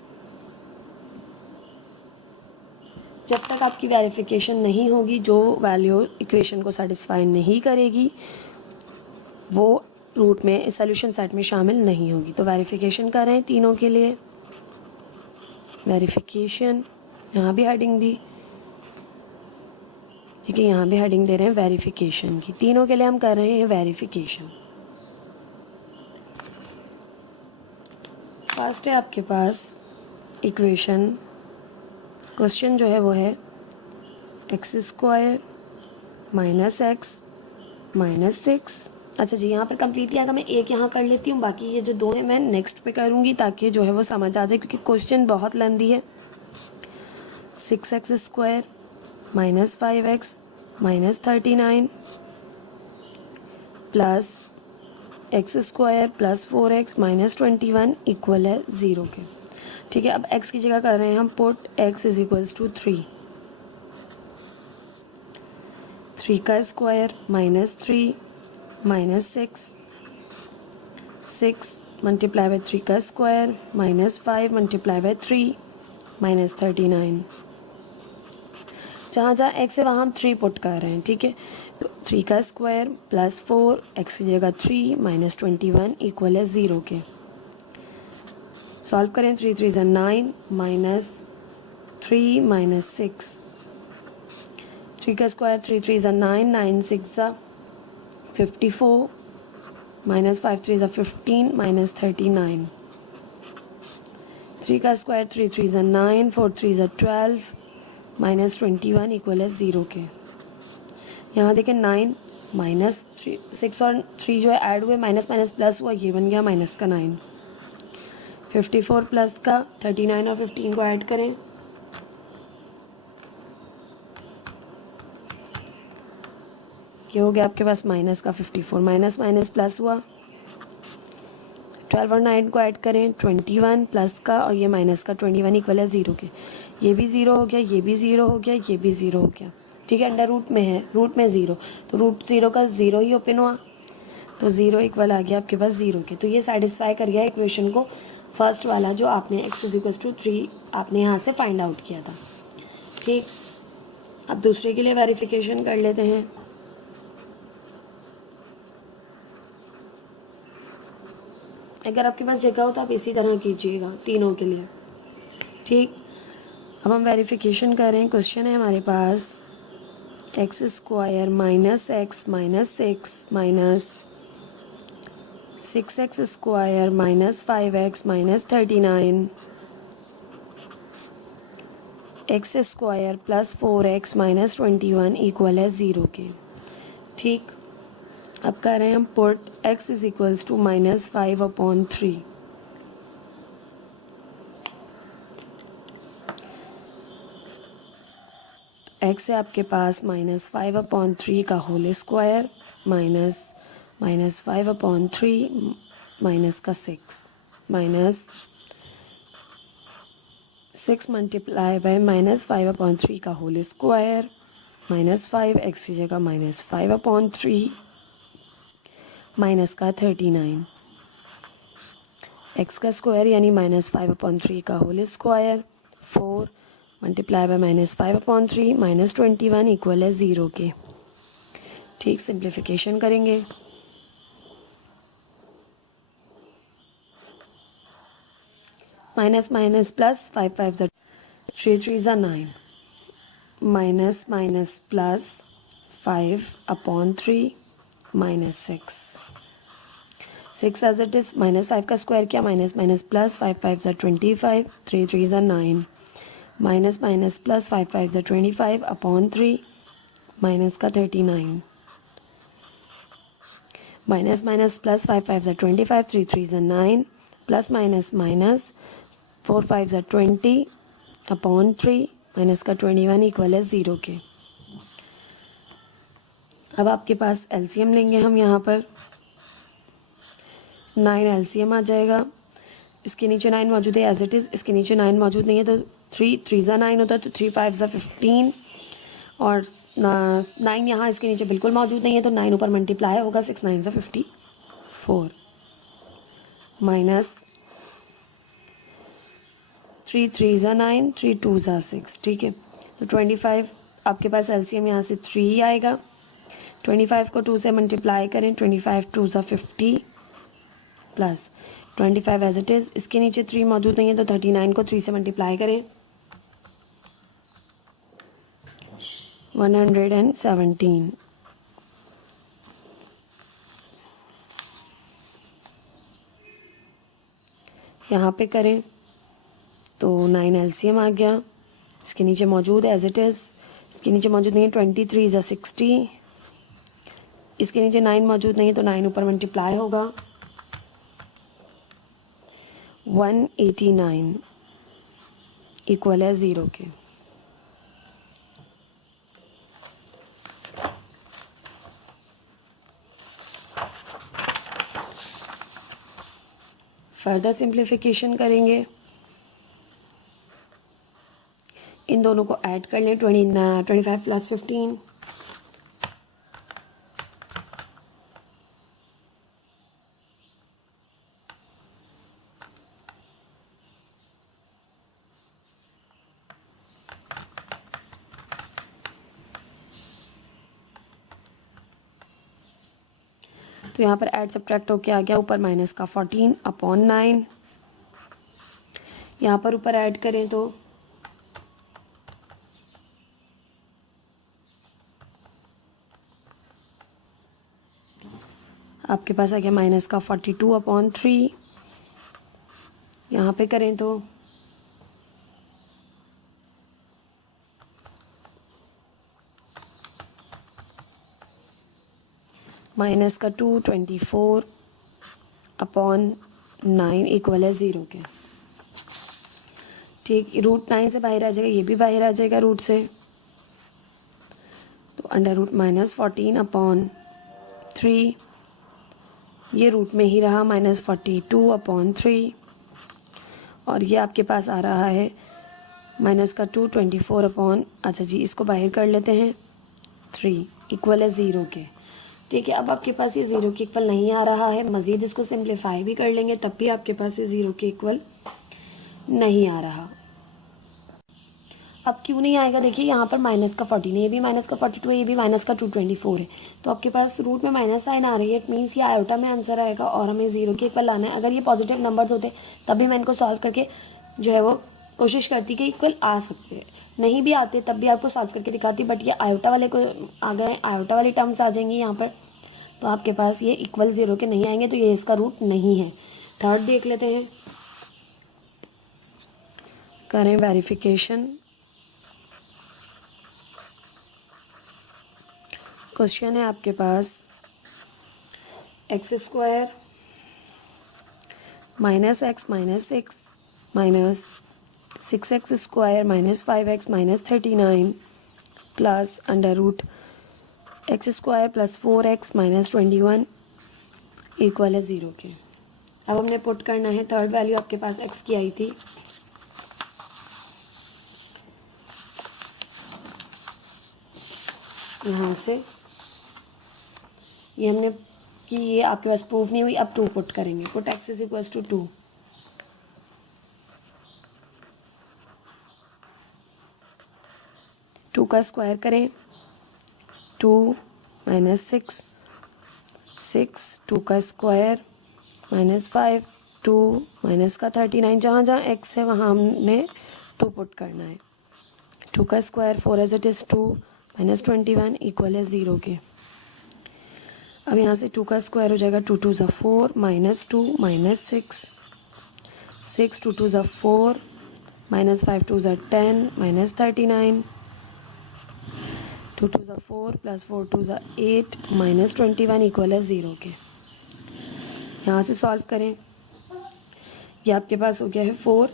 जब तक आपकी वेरिफिकेशन नहीं होगी, जो वैल्यू इक्वेशन को सेटिस्फाई नहीं करेगी वो रूट में सॉल्यूशन सेट में शामिल नहीं होगी। तो वेरिफिकेशन कर रहे हैं तीनों के लिए, वेरिफिकेशन, यहाँ भी हेडिंग दी। ठीक है, यहाँ भी हेडिंग दे रहे हैं वेरिफिकेशन की। तीनों के लिए हम कर रहे हैं वेरिफिकेशन। फर्स्ट है आपके पास इक्वेशन, क्वेश्चन जो है वो है X square minus x minus 6। अच्छा जी, यहाँ पर कंप्लीट किया था, मैं एक यहाँ कर लेती हूँ, बाकी ये जो 2 हैं मैं नेक्स्ट पे करूँगी ताकि जो है वो समझ आ जाए, क्योंकि क्वेश्चन बहुत लेंदी है। 6x square minus 5x minus 39 plus x square plus 4x minus 21 equal है 0 के। ठीक है, अब x की जगह कर रहे हैं हम put x is equals to 3 का square minus 3 minus 6 multiply by 3 का square minus 5 multiply by 3 minus 39। जहाँ जहाँ x है वहाँ हम 3 पुट कर रहे हैं। ठीक है, तो 3 का स्क्वायर प्लस 4, x की जगह 3 माइनस 21 इक्वल है 0 के। सॉल्व करें, 3 3 ज़ा 9 माइनस 3 माइनस 6, 3 का स्क्वायर 3 3 ज़ा 9, 9 6 ज़ा 54 माइनस 5 3 ज़ा 15 माइनस 39, 3 का स्क्वायर 3 3 ज़ा 9, 4 3 ज़ा 12 माइनस 21 इक्वल है 0 के। यहाँ देखें 9 माइनस 6 और 3 जो है ऐड हुए, माइनस माइनस प्लस हुआ, ये बन गया माइनस का 9। 54 प्लस का 39 और 15 को ऐड करें, ये हो गया आपके पास माइनस का 54, माइनस माइनस प्लस हुआ, 12 और 9 को ऐड करें, 21 प्लस का और ये माइनस का 21 इक्वल है 0 के। ये भी 0 हो गया, ये भी 0 हो गया, ये भी 0 हो गया। ठीक है, अंडर रूट में है, रूट में 0, तो रूट 0 का 0 ही ओपन हुआ, तो 0 इक्वल आ गया आपके पास 0 के। तो ये सेटिस्फाई कर गया इक्वेशन को, फर्स्ट वाला जो आपने x इज इक्वल टू 3 आपने यहाँ से फाइंड आउट किया था। ठीक, अब दूसरे के लिए वेरिफिकेशन कर लेते हैं। अगर आपके पास जगह हो तो आप इसी तरह कीजिएगा तीनों के लिए। ठीक, अब हम वेरिफिकेशन कर रहे हैं। क्वेश्चन है हमारे पास x square minus x minus 6 minus 6x square minus 5x minus 39 x square plus 4x minus 21 equal है 0 के। ठीक, अब कर रहे हैं हम put x is equals to minus 5/3। x है आपके पास माइनस 5/3 का होल स्क्वायर माइनस 5/3 माइनस का 6 माइनस 6 मल्टीप्लाई बाय माइनस 5/3 का होल स्क्वायर माइनस 5 एक्स की जगह माइनस 5/3 माइनस का 39 एक्स का स्क्वायर यानी माइनस 5/3 का whole square 4 multiply by minus 5/3 minus 21 equal है 0 के। ठीक, सिंप्लीफिकेशन करेंगे। Minus minus plus 5 5 3 3 9 minus minus plus 5/3 minus 6 as it is minus 5 का स्क्वायर किया minus minus plus 5 5 25 3 3 9 minus minus plus 5 5 25/3 minus का 39 minus minus plus 5 5 25 3 3 9 plus minus minus 4 5 20/3 minus का 21 इक्वल है 0 के। अब आपके पास एलसीएम लेंगे हम यहाँ पर 9 एलसीएम आ जाएगा। इसके नीचे 9 मौजूद है एज इट इज़, इसके नीचे 9 मौजूद नहीं है तो 3 3 9 होता है तो 3 5 15 और 9 यहाँ इसके नीचे बिल्कुल मौजूद नहीं है तो 9 ऊपर मल्टीप्लाई होगा 6 9 54 माइनस 3 3 9 3 2 6। ठीक है, तो 25 आपके पास एलसीएम यहाँ से 3 आएगा। 25 को 2 से मल्टीप्लाई करें 25 2 50 प्लस 25 एज इट इज़, इसके नीचे 3 मौजूद नहीं है तो 39 को 3 से मल्टीप्लाई करें 117 यहाँ पे करें तो 9 एलसीएम आ गया। इसके नीचे मौजूद है एज इट इज़, इसके नीचे मौजूद नहीं है 23 60, इसके नीचे 9 मौजूद नहीं है तो 9 ऊपर मल्टीप्लाई होगा 189 इक्वल है 0 के। फर्दर सिंप्लीफिकेशन करेंगे, इन दोनों को ऐड कर लें 25 प्लस 15 तो यहाँ पर ऐड सब्ट्रैक्ट होके आ गया ऊपर माइनस का 14/9। यहाँ पर ऊपर ऐड करें तो आपके पास आ गया माइनस का 42/3। यहाँ पे करें तो माइनस का 224/9 इक्वल है 0 के। ठीक, रूट 9 से बाहर आ जाएगा, ये भी बाहर आ जाएगा रूट से, तो अंडर रूट माइनस 14/3 ये रूट में ही रहा माइनस 42/3 और ये आपके पास आ रहा है माइनस का 224 अच्छा जी इसको बाहर कर लेते हैं 3 इक्वल है 0 के। ठीक है, अब आपके पास ये 0 के इक्वल नहीं आ रहा है, मज़ीद इसको सिंप्लीफाई भी कर लेंगे तब भी आपके पास ये 0 के इक्वल नहीं आ रहा। अब क्यों नहीं आएगा, देखिए यहाँ पर माइनस का 14 है, ये भी माइनस का 42 है, ये भी माइनस का 224 है, तो आपके पास रूट में माइनस साइन आ रही है, इट मीन्स ये आयोटा में आंसर आएगा और हमें 0 के इक्वल लाना है। अगर ये पॉजिटिव नंबर्स होते तभी मैं इनको सॉल्व करके जो है वो कोशिश करती कि इक्वल आ सकते हैं, नहीं भी आते तब भी आपको सॉल्व करके दिखाती, बट ये आयोटा वाले को आ गए, आयोटा वाली टर्म्स आ जाएंगी यहाँ पर, तो आपके पास ये इक्वल 0 के नहीं आएंगे, तो ये इसका रूट नहीं है। थर्ड देख लेते हैं, करें वेरिफिकेशन। क्वेश्चन है आपके पास x² minus x minus 6 minus 6x² minus 5x minus 39 plus under root x² plus 4x minus 21 equal है 0 के। अब हमने पुट करना है, थर्ड वैल्यू आपके पास x की आई थी, यहाँ से ये हमने कि ये आपके पास प्रूफ नहीं हुई, अब 2 पुट करेंगे। Put x is equals to 2, 2 का स्क्वायर करें, 2 माइनस 6, 2 का स्क्वायर माइनस 5, 2 माइनस का 39, जहाँ जहाँ x है वहाँ हमने 2 पुट करना है। 2 का square 4 as it is 2 minus 21 equal है 0 के। अब यहाँ से 2 का स्क्वायर हो जाएगा, 2 2 ज़ा 4 माइनस 2 माइनस 6, 2 2 ज़ा 4 माइनस 5 2 ज़ा 10 माइनस 39, 2 2 ज़ा 4 प्लस 4 2 ज़ा 8 माइनस 21 इक्वल है 0 के। यहाँ से सॉल्व करें, ये आपके पास हो गया है 4,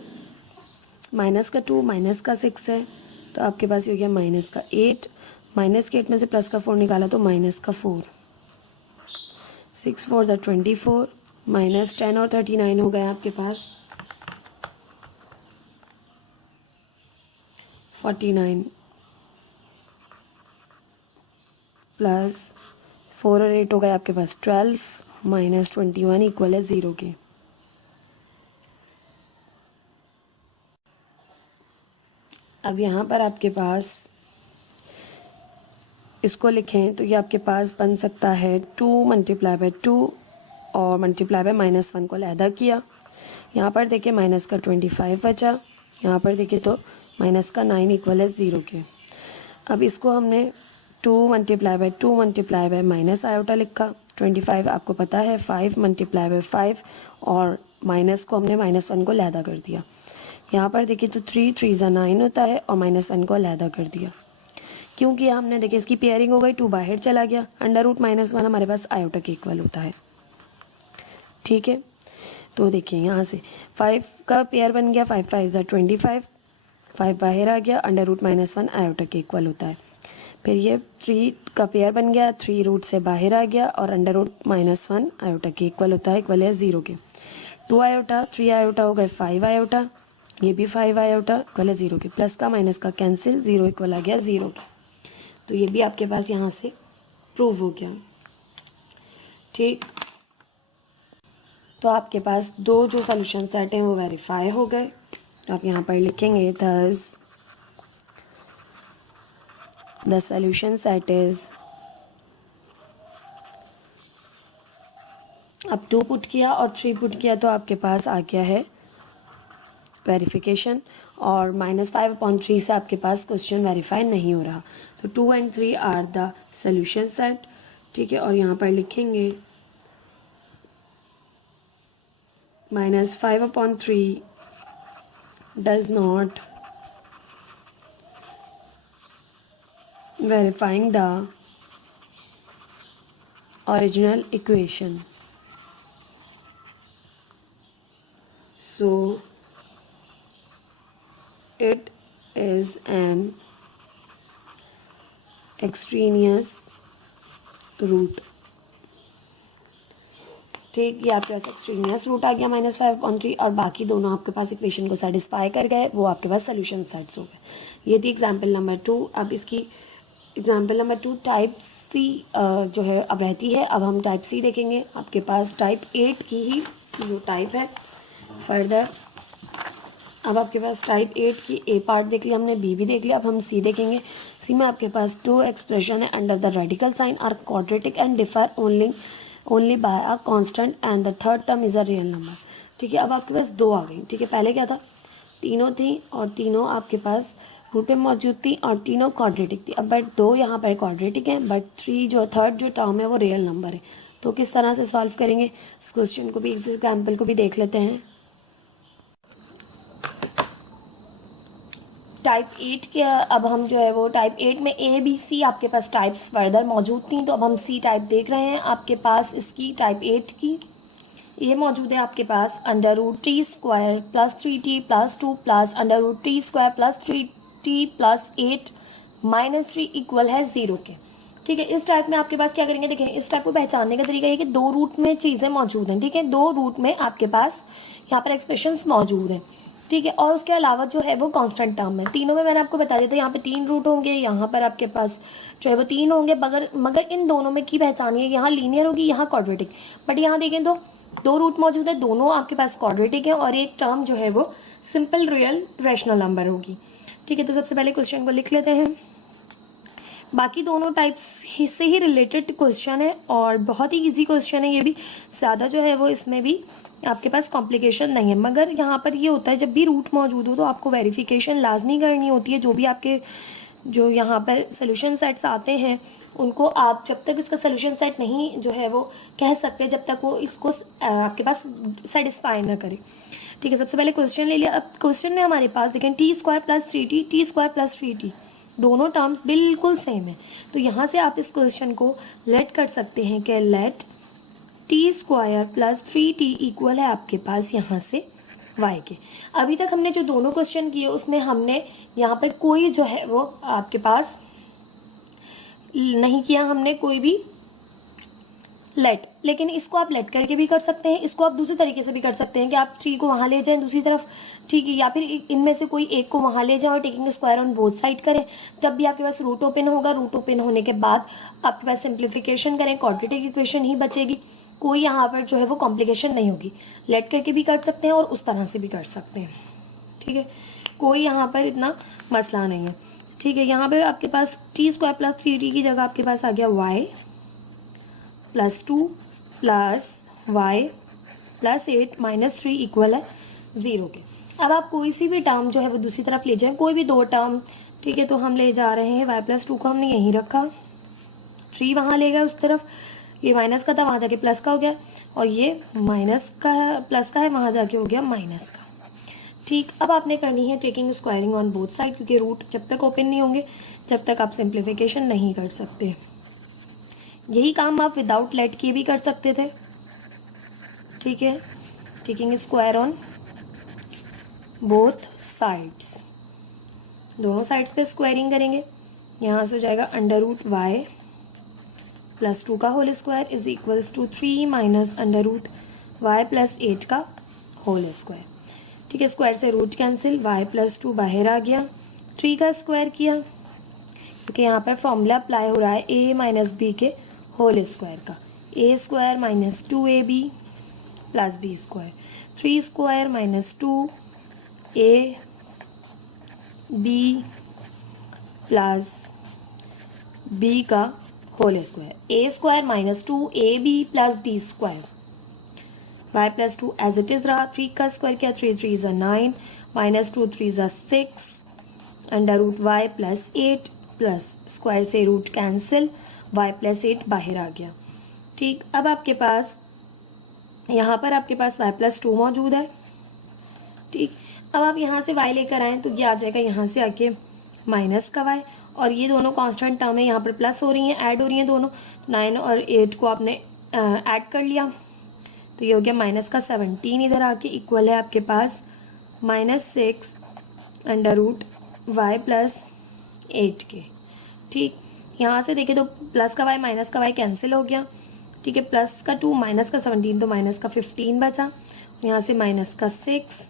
माइनस का 2 माइनस का 6 है, तो आपके पास ये हो गया माइनस का 8, माइनस के 8 में से प्लस का 4 निकाला तो माइनस का 4, 6 4 ज़ा 24 माइनस 10 और 39 हो गया आपके पास 49 प्लस 4 और 8 हो गया आपके पास 12 माइनस 21 इक्वल है 0 के। अब यहाँ पर आपके पास इसको लिखें तो ये आपके पास बन सकता है 2 मल्टीप्लाई बाय 2 और मल्टीप्लाई बाय माइनस 1 को अलहदा किया। यहाँ पर देखिए माइनस का 25 बचा, यहाँ पर देखिए तो माइनस का 9 इक्वल है 0 के। अब इसको हमने 2 मल्टीप्लाई बाय माइनस आयोटा लिखा, 25 आपको पता है 5 मल्टीप्लाई बाय 5 और माइनस को हमने माइनस 1 को अलहदा कर दिया। यहाँ पर देखिए तो 3 3 ज़ा 9 होता है और माइनस 1 को अलहदा कर दिया। क्योंकि हमने देखिए इसकी पेयरिंग हो गई, 2 बाहर चला गया, अंडर रूट माइनस 1 हमारे पास आयोटा के इक्वल होता है। ठीक है, तो देखिए यहाँ से 5 का पेयर बन गया, 5 5 ज़ा 25, 5 बाहर आ गया, अंडर रूट माइनस 1 आयोटा के इक्वल होता है। फिर ये 3 का पेयर बन गया, 3 रूट से बाहर आ गया और अंडर रूट माइनस 1 आयोटा के इक्वल होता है, इक्वल है 0 के। 2 आयोटा 3 आयोटा हो गए 5 आयोटा, ये भी 5 आयोटा इक्वल है 0 के। प्लस का माइनस का कैंसिल, 0 इक्वल आ गया 0 के। तो ये भी आपके पास यहाँ से प्रूव हो गया। ठीक, तो आपके पास 2 जो सोल्यूशन सेट हैं वो वेरीफाई हो गए। तो आप यहाँ पर लिखेंगे thus the solution set is, अब 2 पुट किया और 3 पुट किया तो आपके पास आ गया है वेरिफिकेशन, और -5/3 से आपके पास क्वेश्चन वेरीफाई नहीं हो रहा। तो 2 and 3 are the solution set. ठीक है, और यहाँ पर लिखेंगे -5/3 does not verifying the original equation, so it is an extraneous root। ठीक, ये आपके पास एक्सट्रीनियस रूट आ गया -5/3 और बाकी दोनों आपके पास इक्वेशन को सेटिस्फाई कर गए, वो आपके पास सोल्यूशन सेट्स हो गए। ये थी एग्जाम्पल नंबर 2। अब इसकी एग्जाम्पल नंबर 2 टाइप सी जो है अब रहती है। अब हम टाइप सी देखेंगे। आपके पास टाइप 8 की ही जो टाइप है फर्दर, अब आपके पास टाइप 8 की ए पार्ट देख लिया हमने, बी भी देख लिया, अब हम सी देखेंगे। सी में आपके पास 2 एक्सप्रेशन है under the radical sign are quadratic and differ only by a constant and the third term is a real number. ठीक है, अब आपके पास 2 आ गई। ठीक है, पहले क्या था, तीनों थी और तीनों आपके पास रूट में मौजूद थी और तीनों क्वाड्रेटिक थी। अब बट 2 यहाँ पर क्वाड्रेटिक है, बट 3 जो थर्ड जो टर्म है वो रियल नंबर है। तो किस तरह से सॉल्व करेंगे इस क्वेश्चन को भी, इस एग्जाम्पल को भी देख लेते हैं। टाइप 8 के अब हम जो है वो टाइप 8 में ए बी सी आपके पास टाइप्स फर्दर मौजूद थी, तो अब हम सी टाइप देख रहे हैं आपके पास इसकी टाइप 8 की। ये मौजूद है आपके पास under root t square plus 3t plus 2 plus under root t square plus 3t plus 8 minus 3 equal है 0 के। ठीक है, इस टाइप में आपके पास क्या करेंगे, देखें इस टाइप को पहचानने का तरीका ये कि 2 रूट में चीजें मौजूद हैं। ठीक है, 2 रूट में आपके पास यहाँ पर एक्सप्रेशंस मौजूद हैं। ठीक है, और उसके अलावा जो है वो कांस्टेंट टर्म है। तीनों में मैंने आपको बता दिया था यहाँ पे 3 रूट होंगे, यहाँ पर आपके पास जो है वो 3 होंगे, मगर इन दोनों में की पहचान है, यहाँ लीनियर होगी, यहाँ क्वाड्रेटिक। बट यहाँ देखें तो 2 रूट मौजूद है, दोनों आपके पास क्वाड्रेटिक है और एक टर्म जो है वो सिंपल रियल रैशनल नंबर होगी। ठीक है, तो सबसे पहले क्वेश्चन को लिख लेते हैं। बाकी दोनों टाइप्स से ही रिलेटेड क्वेश्चन है और बहुत ही इजी क्वेश्चन है ये भी, ज़्यादा जो है वो इसमें भी आपके पास कॉम्प्लिकेशन नहीं है। मगर यहाँ पर ये होता है जब भी रूट मौजूद हो तो आपको वेरिफिकेशन लाजमी करनी होती है। जो भी आपके जो यहाँ पर सोल्यूशन सेट्स आते हैं उनको आप जब तक इसका सोल्यूशन सेट नहीं जो है वो कह सकते जब तक वो इसको आपके पास सेटिस्फाई ना करे। ठीक है, सबसे पहले क्वेश्चन ले लिया। अब क्वेश्चन में हमारे पास देखें T square plus 3t T square plus 3t दोनों टर्म्स बिल्कुल सेम है। तो यहाँ से आप इस क्वेश्चन को लेट कर सकते हैं कि let t square plus 3t equal है आपके पास यहाँ से y के। अभी तक हमने जो दोनों क्वेश्चन किए उसमें हमने यहाँ पर कोई जो है वो आपके पास नहीं किया हमने कोई भी लेट, लेकिन इसको आप लेट करके भी कर सकते हैं, इसको आप दूसरे तरीके से भी कर सकते हैं कि आप 3 को वहां ले जाएं दूसरी तरफ। ठीक है, या फिर इनमें से कोई एक को वहां ले जाएं और taking square on both side करें, तब भी आपके पास रूट ओपन होगा। रूट ओपन होने के बाद आपके पास सिंप्लीफिकेशन करें, क्वाड्रेटिक इक्वेशन ही बचेगी, कोई यहाँ पर जो है वो कॉम्प्लिकेशन नहीं होगी। लेट करके भी कर सकते हैं और उस तरह से भी कर सकते हैं। ठीक है, कोई यहाँ पर इतना मसला नहीं है। ठीक है, यहाँ पे आपके पास टी स्क्वायर प्लस 3t की जगह आपके पास आ गया y plus 2 plus y plus 8 minus 3 equal है 0 के। अब आप कोई सी भी टर्म जो है वो दूसरी तरफ ले जाएं, कोई भी 2 टर्म। ठीक है, तो हम ले जा रहे हैं y प्लस 2 को हमने यहीं रखा, 3 वहां ले गए उस तरफ, ये माइनस का था वहां जाके प्लस का हो गया, और ये माइनस का है प्लस का है वहां जाके हो गया माइनस का। ठीक, अब आपने करनी है taking squaring on both side, क्योंकि रूट जब तक ओपन नहीं होंगे जब तक आप सिंप्लीफिकेशन नहीं कर सकते। यही काम आप विदाउट लेट किए भी कर सकते थे। ठीक है, taking square on both sides, दोनों साइड्स पे स्क्वायरिंग करेंगे। यहाँ से हो जाएगा अंडर रूट वाई प्लस 2 का whole square is equals to 3 minus under root Y plus 8 का होल स्क्वायर। ठीक है, स्क्वायर से रूट कैंसिल, y प्लस 2 बाहर आ गया, 3 का स्क्वायर किया क्योंकि यहाँ पर फॉर्मूला अप्लाई हो रहा है a माइनस बी के होल स्क्वायर का, a square minus 2ab plus b square, 3 square minus 2ab plus b का whole square, a square minus 2ab plus b square, y plus 2 as it is रहा, 3 का स्क्वायर किया, 3 3 ज़ा 9 माइनस 2 3 ज़ा 6 under root y plus 8 plus square से रूट कैंसिल, y प्लस 8 बाहर आ गया। ठीक, अब आपके पास यहाँ पर आपके पास y प्लस 2 मौजूद है। ठीक, अब आप यहाँ से y लेकर आए तो ये आ जाएगा यहाँ से आके माइनस का y, और ये दोनों कांस्टेंट टर्म है यहाँ पर प्लस हो रही हैं, ऐड हो रही हैं दोनों, 9 और 8 को आपने ऐड कर लिया तो ये हो गया माइनस का 17 इधर आके इक्वल है आपके पास minus 6 under root Y plus 8 के। ठीक, यहाँ से देखें तो प्लस का वाई माइनस का वाई कैंसिल हो गया। ठीक है, प्लस का 2 माइनस का 17 तो माइनस का 15 बचा, यहाँ से माइनस का 6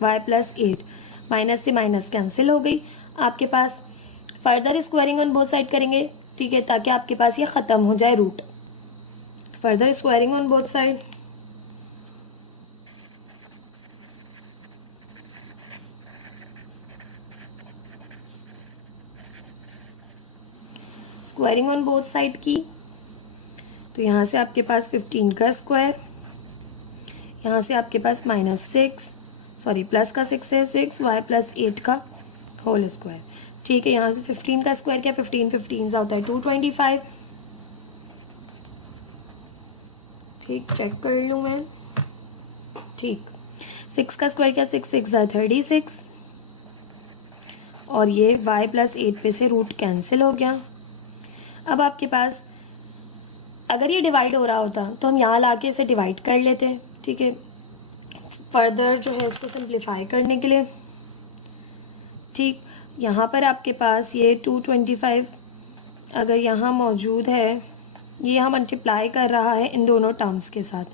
वाई प्लस 8, माइनस से माइनस कैंसिल हो गई आपके पास। Further squaring on both side करेंगे, ठीक है, ताकि आपके पास ये खत्म हो जाए root. Further squaring on both side, squaring on both side की तो यहाँ से आपके पास 15 का स्क्वायर, यहाँ से आपके पास माइनस 6 सॉरी प्लस का 6 है 6 वाई प्लस 8 का होल स्क्वायर। ठीक है, यहाँ से 15 का स्क्वायर क्या, 15 15 होता है 225। ठीक, चेक कर लूँ मैं। ठीक, 6 का स्क्वायर क्या, 6 6 36, और ये y प्लस 8 पे से रूट कैंसिल हो गया। अब आपके पास अगर ये डिवाइड हो रहा होता तो हम यहाँ लाके इसे डिवाइड कर लेते हैं। ठीक है, फर्दर जो है इसको सिंप्लीफाई करने के लिए। ठीक, यहाँ पर आपके पास ये 225 अगर यहाँ मौजूद है, ये यहाँ मल्टीप्लाई कर रहा है इन दोनों टर्म्स के साथ।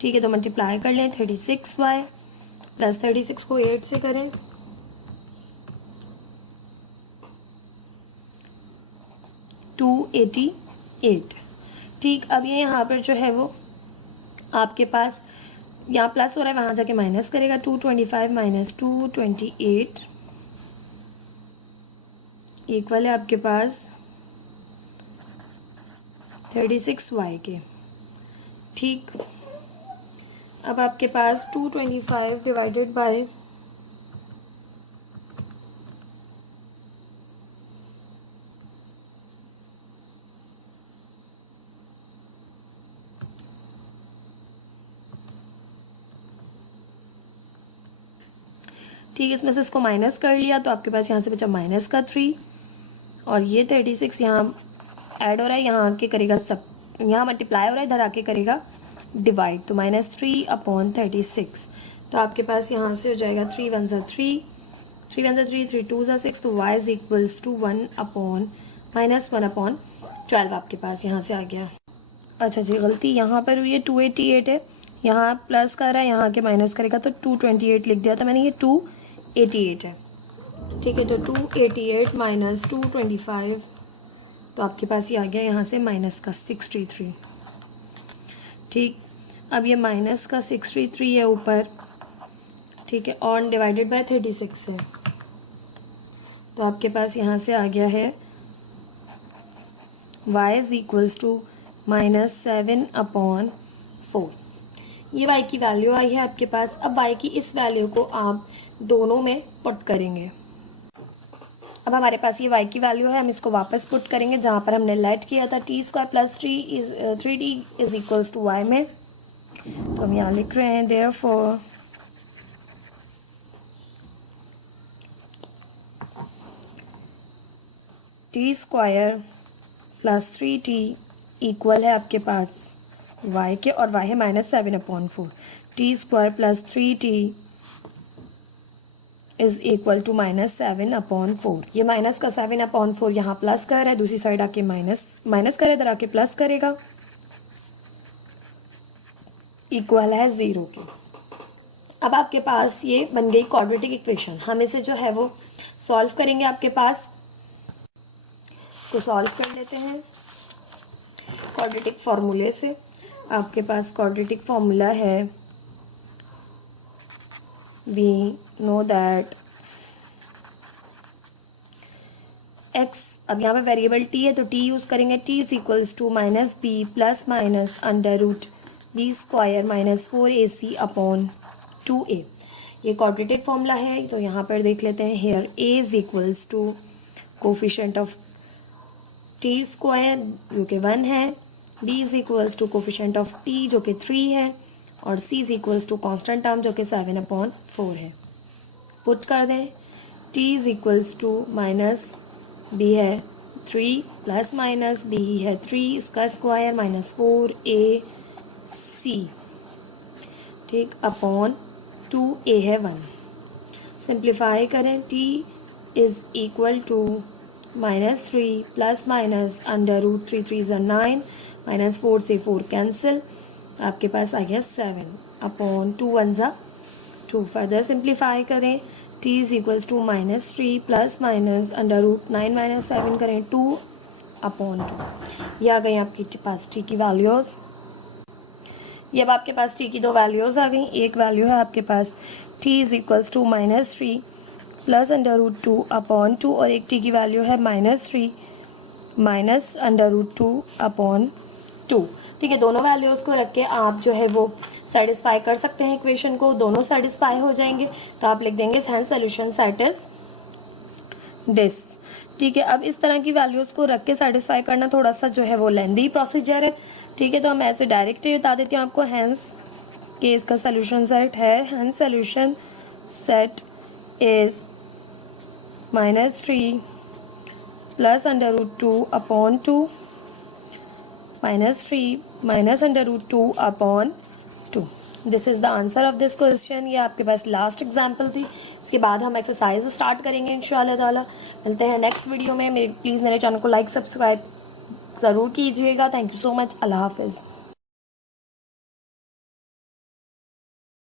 ठीक है, तो मल्टीप्लाई कर लें, 36y प्लस 36 को 8 से करें, 288। ठीक, अब ये यहाँ पर जो है वो आपके पास यहाँ प्लस हो रहा है, वहाँ जाके माइनस करेगा, 225 माइनस 228 इक्वल है आपके पास 36y के। ठीक, अब आपके पास 225 डिवाइडेड बाय ठीक, इसमें से इसको माइनस कर लिया तो आपके पास यहाँ से बचा माइनस का 3, और ये 36 यहाँ ऐड हो रहा है, यहाँ आके करेगा सब, यहाँ मल्टीप्लाई हो रहा है, इधर आके करेगा डिवाइड, तो -3/36। तो आपके पास यहाँ से हो जाएगा 3 1 3, 3 1 3, 3 2 6, तो y इज इक्वल्स टू 1/-1/12 आपके पास यहाँ से आ गया। अच्छा जी, गलती यहाँ पर हुई है, 288 है, यहाँ प्लस कर रहा है, यहाँ के माइनस करेगा तो 228 लिख दिया था मैंने, ये 288 है। ठीक है, तो 288 माइनस 225, तो आपके पास ये आ गया यहाँ से माइनस का 63। ठीक, अब ये माइनस का 63 है ऊपर। ठीक है, और डिवाइडेड बाय 36 है, तो आपके पास यहाँ से आ गया है y इज इक्वल्स टू -7/4। ये y की वैल्यू आई है आपके पास। अब y की इस वैल्यू को आप दोनों में पुट करेंगे। अब हमारे पास ये y की वैल्यू है, हम इसको वापस पुट करेंगे जहाँ पर हमने लेट किया था, t² plus 3t is equals to y में। तो हम यहाँ लिख रहे हैं therefore t² plus 3t equal है आपके पास y के, और y है -7/4। t² plus 3t is equal to -7/4। ये माइनस का 7/4 यहाँ प्लस कर है, दूसरी साइड आके माइनस करे, इधर आके प्लस करेगा, इक्वल है 0 के। अब आपके पास ये बन गई क्वाड्रेटिक इक्वेशन। हम इसे जो है वो सॉल्व करेंगे। आपके पास इसको सॉल्व कर लेते हैं क्वाड्रेटिक फॉर्मूले से। आपके पास क्वाड्रेटिक फॉर्मूला है, we know that x, अब यहाँ पे वेरिएबल t है तो t यूज करेंगे, t is equals to -b plus minus √b² minus 4ac/2a। ये क्वाड्रेटिक फॉर्मूला है, तो यहाँ पर देख लेते हैं। Here a is equals to coefficient of t² जो कि 1 है, b is equals to coefficient of t जो कि 3 है, और c is equals to constant term जो कि 7/4 है। पुट कर दें, t is equals to -b है 3 प्लस माइनस b है 3 इसका स्क्वायर माइनस 4ac, ठीक, अपॉन 2a है 1। सिंप्लीफाई करें, t is equal to -3 plus minus √3 3 = 9, -4 से 4 कैंसिल, आपके पास आ गया 7/2 1 = 2। फर्दर सिंप्लीफाई करें, t is equals to -3 plus minus √9 - 7 करें 2/2। ये आ गई आपके पास t की वैल्यूज। ये अब आपके पास t की दो वैल्यूज आ गई। एक वैल्यू है आपके पास t is equals to -3 plus √2/2, और एक t की वैल्यू है -3 माइनस √2/2। ठीक है, दोनों वैल्यूज को रख के आप जो है वो सेटिस्फाई कर सकते हैं इक्वेशन को। दोनों सेटिस्फाई हो जाएंगे तो आप लिख देंगे hence solution set is this. ठीक है, अब इस तरह की वैल्यूज को रख के सेटिस्फाई करना थोड़ा सा जो है वो लेंदी प्रोसीजर है। ठीक है, तो हम ऐसे डायरेक्ट ही बता देती हूँ आपको। हैंस के इसका सोल्यूशन सेट है, hence solution set is -3 plus √2 upon 2, -3 minus √2 upon 2। This is the answer of this question. ये आपके पास लास्ट एग्जाम्पल थी। इसके बाद हम एक्सरसाइज स्टार्ट करेंगे इंशाल्लाह ताला। मिलते हैं नेक्स्ट वीडियो में। प्लीज़ मेरे चैनल को लाइक सब्सक्राइब ज़रूर कीजिएगा। Thank you so much. अल्लाह हाफिज़।